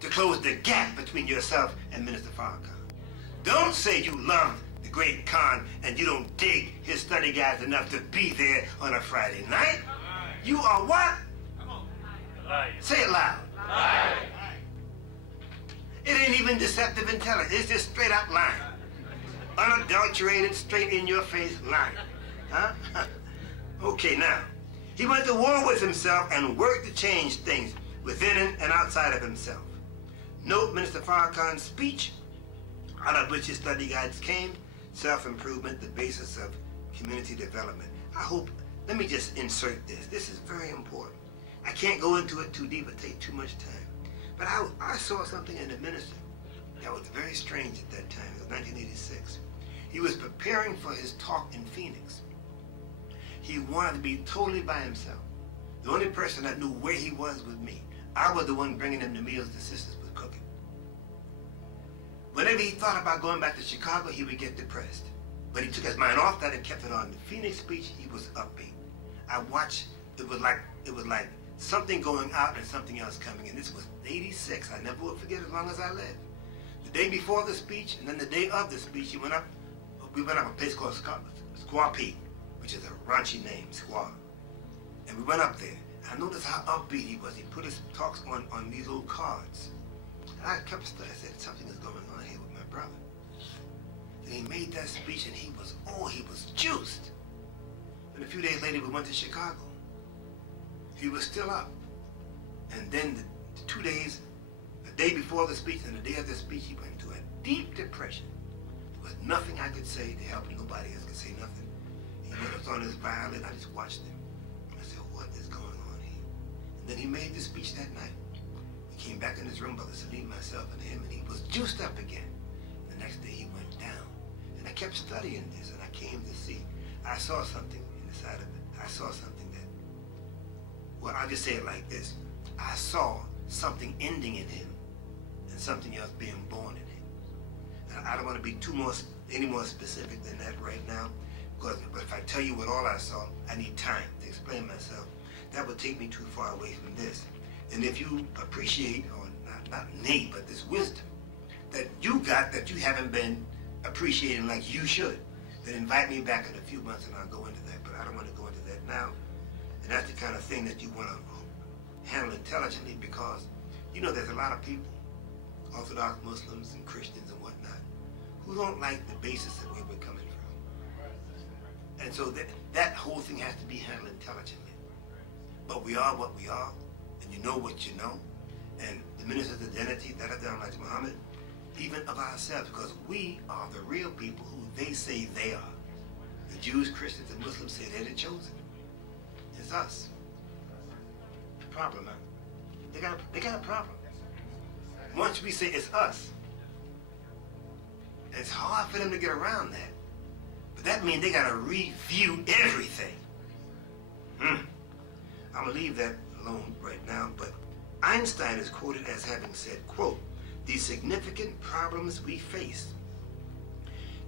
to close the gap between yourself and Minister Farrakhan. Don't say you love the great Khan and you don't dig his study guides enough to be there on a Friday night. You are what? Say it loud. It ain't even deceptive intelligence. It's just straight up lying. Unadulterated, straight in your face lying. Huh? Okay, now. He went to war with himself and worked to change things within and outside of himself. Note Minister Farrakhan's speech, out of which his study guides came, self-improvement, the basis of community development. Let me just insert this. This is very important. I can't go into it too deep, it take too much time. But I saw something in the minister that was very strange at that time. It was 1986. He was preparing for his talk in Phoenix. He wanted to be totally by himself. The only person that knew where he was me. I was the one bringing him the meals the sisters was cooking. Whenever he thought about going back to Chicago, he would get depressed. But he took his mind off that and kept it on. The Phoenix speech, he was upbeat. I watched, it was like something going out and something else coming in. This was 86. I never will forget as long as I live. The day before the speech and then the day of the speech, we went up a place called Squaw Peak, which is a raunchy name, Squaw. And we went up there. And I noticed how upbeat he was. He put his talks on these little cards. And I kept studying. I said, something is going on here with my brother. And he made that speech and he was juiced. And a few days later, we went to Chicago. He was still up. And then the 2 days, the day before the speech and the day of the speech, he went into a deep depression. There was nothing I could say to help him. Nobody else could say nothing. He was on his violin. I just watched him. I said, what is going on here? And then he made the speech that night. He came back in his room, Brother Salim, myself, and him, and he was juiced up again. The next day he went down. And I kept studying this, and I came to see. I saw something inside of it. I saw something that, well, I'll just say it like this. I saw something ending in him and something else being born in him. And I don't want to be any more specific than that right now, but if I tell you what all I saw, I need time to explain myself. That would take me too far away from this. And if you appreciate, or not need, but this wisdom that you got that you haven't been appreciating like you should, then invite me back in a few months and I'll go into that. But I don't want to go into that now. And that's the kind of thing that you want to handle intelligently, because you know there's a lot of people, Orthodox Muslims and Christians and whatnot, who don't like the basis of where we're coming from. And so that whole thing has to be handled intelligently. But we are what we are, and you know what you know. And the minister's identity, that of Almighty Muhammad, even of ourselves, because we are the real people who they say they are. The Jews, Christians, and Muslims say they're the chosen. It's us. The problem, man. They got a problem. Once we say it's us, it's hard for them to get around that. But that means they got to review everything. I'm going to leave that alone right now, but Einstein is quoted as having said, quote, "The significant problems we face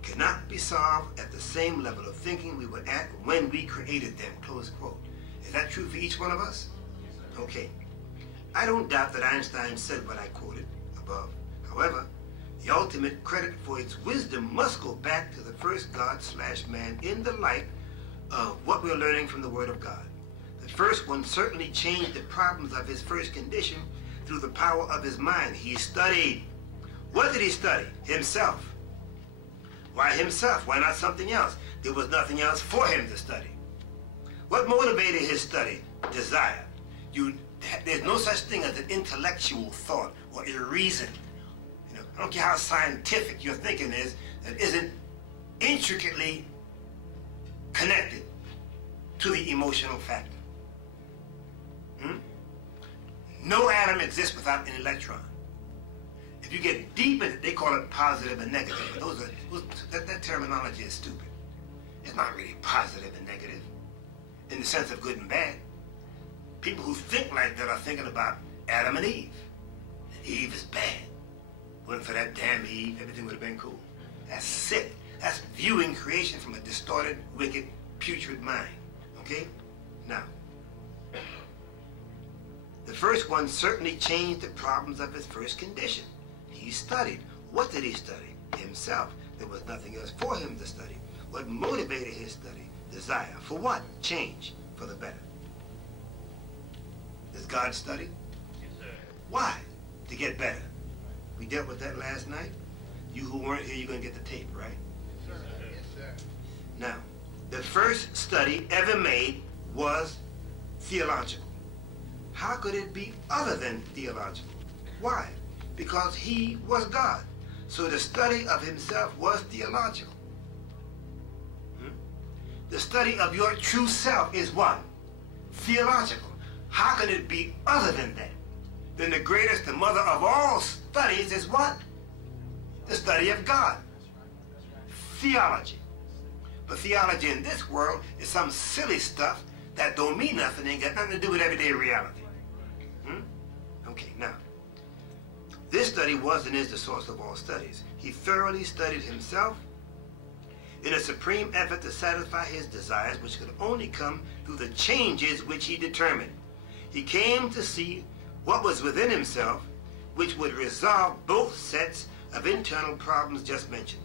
cannot be solved at the same level of thinking we were at when we created them," close quote. Is that true for each one of us? Okay. I don't doubt that Einstein said what I quoted above. However, the ultimate credit for its wisdom must go back to the first God/man in the light of what we're learning from the Word of God. The first one certainly changed the problems of his first condition through the power of his mind. He studied. What did he study? Himself. Why himself? Why not something else? There was nothing else for him to study. What motivated his study? Desire. There's no such thing as an intellectual thought or a reason. I don't care how scientific your thinking is, that isn't intricately connected to the emotional factor. No atom exists without an electron. If you get deep in it, they call it positive and negative. But that terminology is stupid. It's not really positive and negative in the sense of good and bad. People who think like that are thinking about Adam and Eve. And Eve is bad. Wasn't for that damn Eve, everything would have been cool. That's sick. That's viewing creation from a distorted, wicked, putrid mind. Okay? Now, the first one certainly changed the problems of his first condition. He studied. What did he study? Himself. There was nothing else for him to study. What motivated his study? Desire. For what? Change. For the better. Does God study? Yes, sir. Why? To get better. We dealt with that last night. You who weren't here, you're going to get the tape, right? Yes, sir. Yes, sir. Now, the first study ever made was theological. How could it be other than theological? Why? Because he was God. So the study of himself was theological. The study of your true self is what? Theological. How can it be other than that? Then the greatest, the mother of all studies is what? The study of God. Theology. But theology in this world is some silly stuff that don't mean nothing, ain't got nothing to do with everyday reality. Okay, now, This study was and is the source of all studies. He thoroughly studied himself in a supreme effort to satisfy his desires, which could only come through the changes which he determined. He came to see what was within himself, which would resolve both sets of internal problems just mentioned.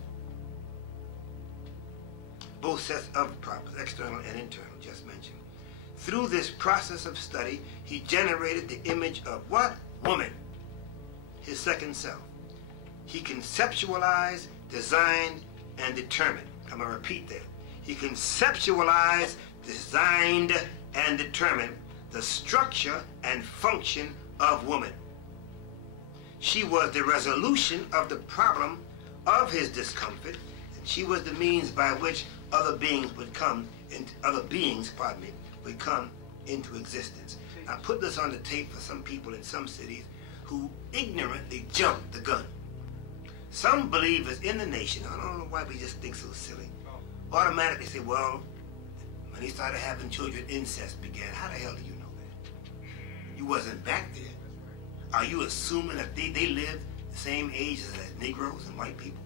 Both sets of problems, external and internal, just mentioned. Through this process of study, he generated the image of what? Woman, his second self. He conceptualized, designed, and determined. I'm going to repeat that. He conceptualized, designed, and determined the structure and function of woman. She was the resolution of the problem of his discomfort, and she was the means by which other beings would come into existence. I put this on the tape for some people in some cities who ignorantly jumped the gun. Some believers in the nation, I don't know why we just think so silly, automatically say, well, when he started having children, incest began. How the hell do you know that? You wasn't back there. Are you assuming that they lived the same age as Negroes and white people?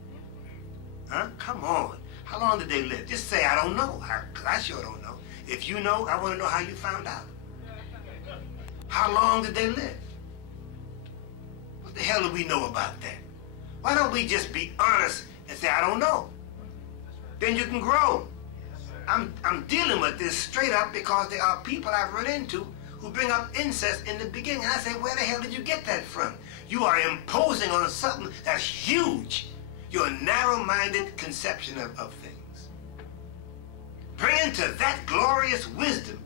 Huh? Come on. How long did they live? Just say, I don't know, because I sure don't know. If you know, I want to know how you found out. How long did they live? What the hell do we know about that? Why don't we just be honest and say, I don't know? Then you can grow. I'm dealing with this straight up because there are people I've run into who bring up incest in the beginning. And I say, where the hell did you get that from? You are imposing on something that's huge. Your narrow-minded conception of things. Bring into that glorious wisdom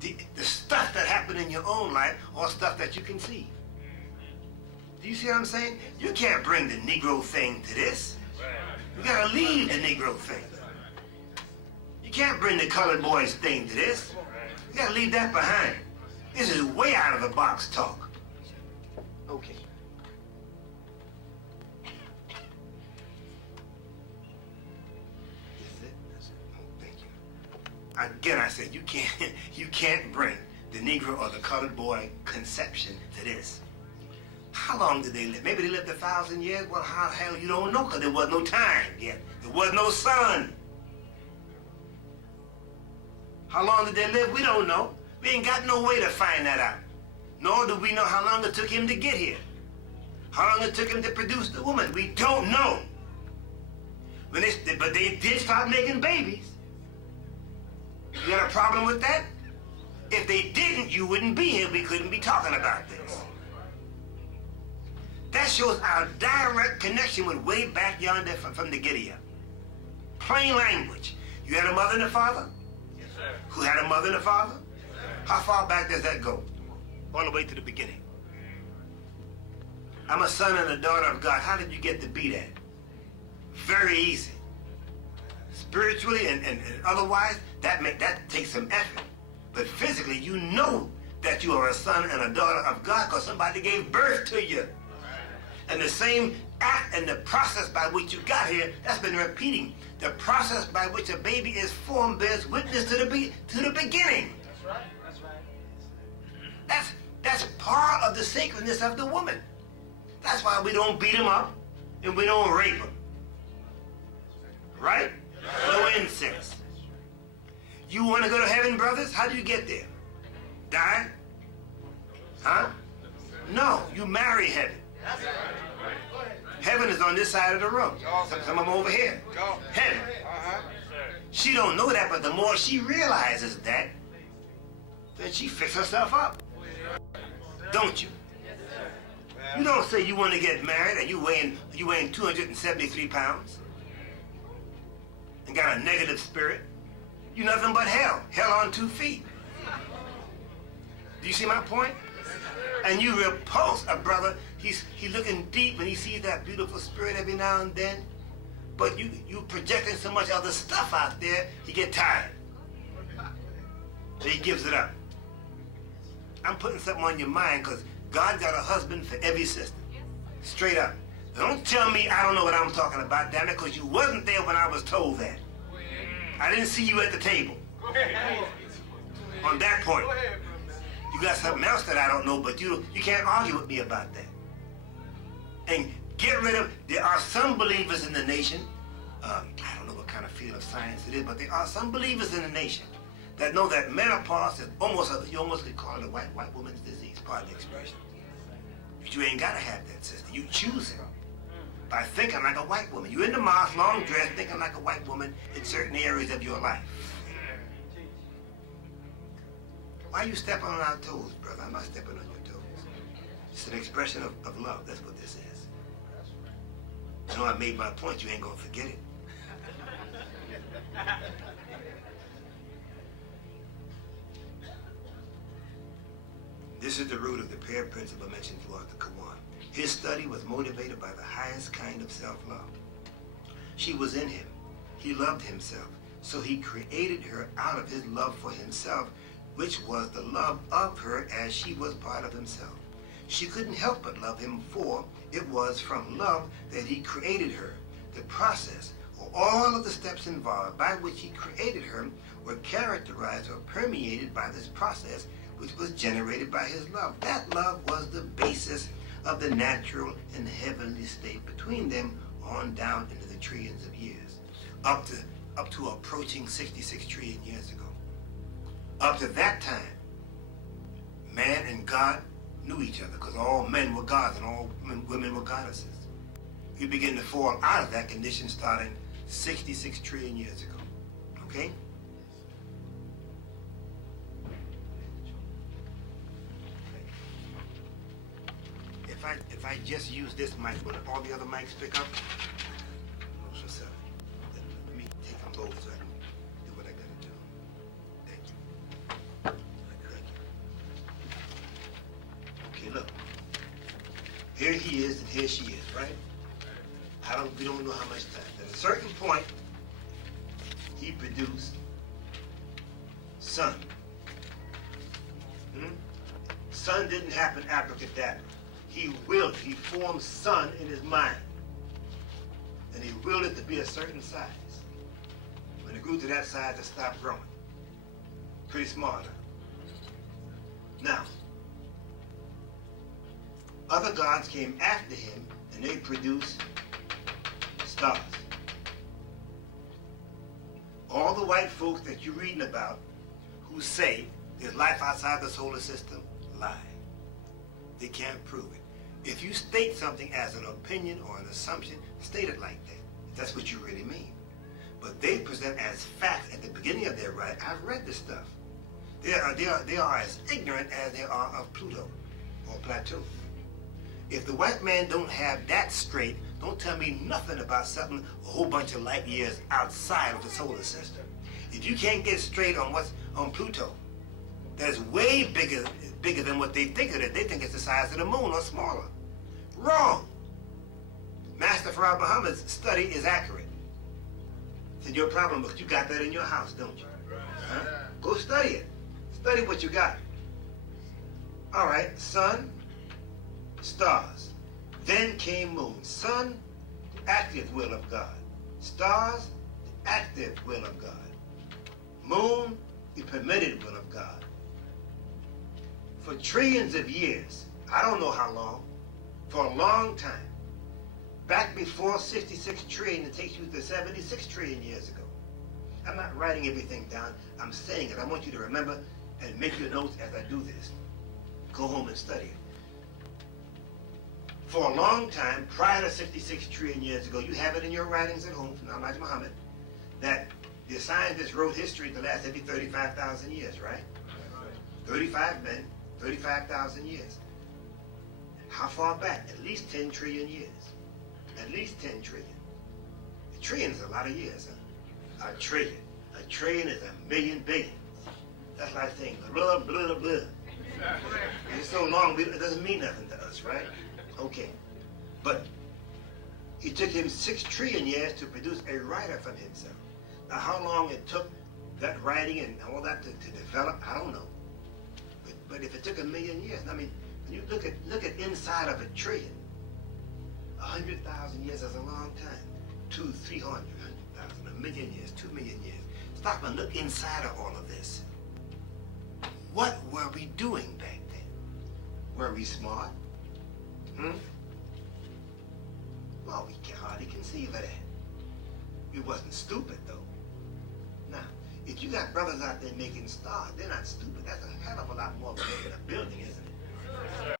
the stuff that happened in your own life or stuff that you conceive. Do you see what I'm saying? You can't bring the Negro thing to this. You gotta leave the Negro thing. You can't bring the colored boys thing to this. You gotta leave that behind. This is way out of the box talk. Okay. Again, I said, you can't bring the Negro or the colored boy conception to this. How long did they live? Maybe they lived 1,000 years? Well, how the hell you don't know? Because there was no time yet. There was no sun. How long did they live? We don't know. We ain't got no way to find that out. Nor do we know how long it took him to get here. How long it took him to produce the woman. We don't know. But they did start making babies. You got a problem with that? If they didn't, you wouldn't be here. We couldn't be talking about this. That shows our direct connection with way back yonder from the Gideon. Plain language. You had a mother and a father? Yes, sir. Who had a mother and a father? Yes, sir. How far back does that go? All the way to the beginning. I'm a son and a daughter of God. How did you get to be that? Very easy. Spiritually and otherwise, that takes some effort. But physically, you know that you are a son and a daughter of God because somebody gave birth to you. And the same act and the process by which you got here, that's been repeating. The process by which a baby is formed bears witness to the beginning. That's right. That's right. That's part of the sacredness of the woman. That's why we don't beat them up and we don't rape them. Right? No incest. You want to go to heaven, brothers? How do you get there? Die? Huh? No, you marry heaven. Heaven is on this side of the room. Some of them over here. Heaven. She don't know that, but the more she realizes that, then she fixes herself up. Don't you? You don't say you want to get married and you weighing 273 pounds and got a negative spirit. You nothing but hell. Hell on 2 feet. Do you see my point? And you repulse a brother. He's looking deep and he sees that beautiful spirit every now and then. But you projecting so much other stuff out there, he get tired. So he gives it up. I'm putting something on your mind because God got a husband for every sister. Straight up. Don't tell me I don't know what I'm talking about, damn it, because you wasn't there when I was told that. I didn't see you at the table. On that point. You got something else that I don't know, but you can't argue with me about that. And get rid of, there are some believers in the nation, I don't know what kind of field of science it is, but there are some believers in the nation that know that menopause is you almost could call it a white woman's disease, pardon the expression. But you ain't gotta have that, sister. You choose it by thinking like a white woman. You in the mosque, long dress, thinking like a white woman in certain areas of your life. Why are you stepping on our toes, brother? I'm not stepping on your toes. It's an expression of love. That's what this is. You know, I made my point. You ain't gonna forget it. This is the root of the prayer principle mentioned throughout the Quran. His study was motivated by the highest kind of self-love. She was in him. He loved himself. So he created her out of his love for himself, which was the love of her as she was part of himself. She couldn't help but love him, for it was from love that he created her. The process, or all of the steps involved by which he created her, were characterized or permeated by this process, which was generated by his love. That love was the basis of the natural and heavenly state between them on down into the trillions of years, up to approaching 66 trillion years ago. Up to that time, man and God knew each other, because all men were gods and all women were goddesses. You begin to fall out of that condition starting 66 trillion years ago. Okay? If I just use this mic, will all the other mics pick up? No, sir. Let me take them both so I can do what I gotta do. Thank you. Thank you. Okay, look. Here he is and here she is, right? We don't know how much time. At a certain point, he produced son. Son didn't happen abracadabra. He willed, he formed son in his mind. And he willed it to be a certain size. When it grew to that size, it stopped growing. Pretty smart, huh? Now, other gods came after him and they produced stars. All the white folks that you're reading about who say there's life outside the solar system, lie. They can't prove it. If you state something as an opinion or an assumption, state it like that. If that's what you really mean. But they present as facts at the beginning of their writing. I've read this stuff. They are as ignorant as they are of Pluto or Plateau. If the white man don't have that straight, don't tell me nothing about something a whole bunch of light years outside of the solar system. If you can't get straight on what's on Pluto, that is way bigger than what they think of it. They think it's the size of the moon or smaller. Wrong. Master Farad Muhammad's study is accurate. It's in your problem book. You got that in your house, don't you? Huh? Go study it. Study what you got. All right, sun, stars. Then came moon. Sun, the active will of God. Stars, the active will of God. Moon, the permitted will of God. For trillions of years, I don't know how long, for a long time, back before 66 trillion, it takes you to 76 trillion years ago. I'm not writing everything down, I'm saying it. I want you to remember and make your notes as I do this. Go home and study it. For a long time, prior to 66 trillion years ago, you have it in your writings at home from Elijah Muhammad, that the scientists wrote history to last every 35,000 years, right? 35 men, 35,000 years. How far back? At least 10 trillion years. At least 10 trillion. A trillion is a lot of years, huh? A trillion. A trillion is a million billions. That's like saying blah, blah, blah. It's so long, it doesn't mean nothing to us, right? Okay. But it took him 6 trillion years to produce a writer from himself. Now, how long it took that writing and all that to develop, I don't know. But if it took a million years, I mean, when you look at inside of a trillion, 100,000 years is a long time. 200, 300, 100,000, a million years, 2 million years. Stop and look inside of all of this. What were we doing back then? Were we smart? Well, we can hardly conceive of that. We wasn't stupid, though. Now, if you got brothers out there making stars, they're not stupid. That's a hell of a lot more than making a building, isn't it?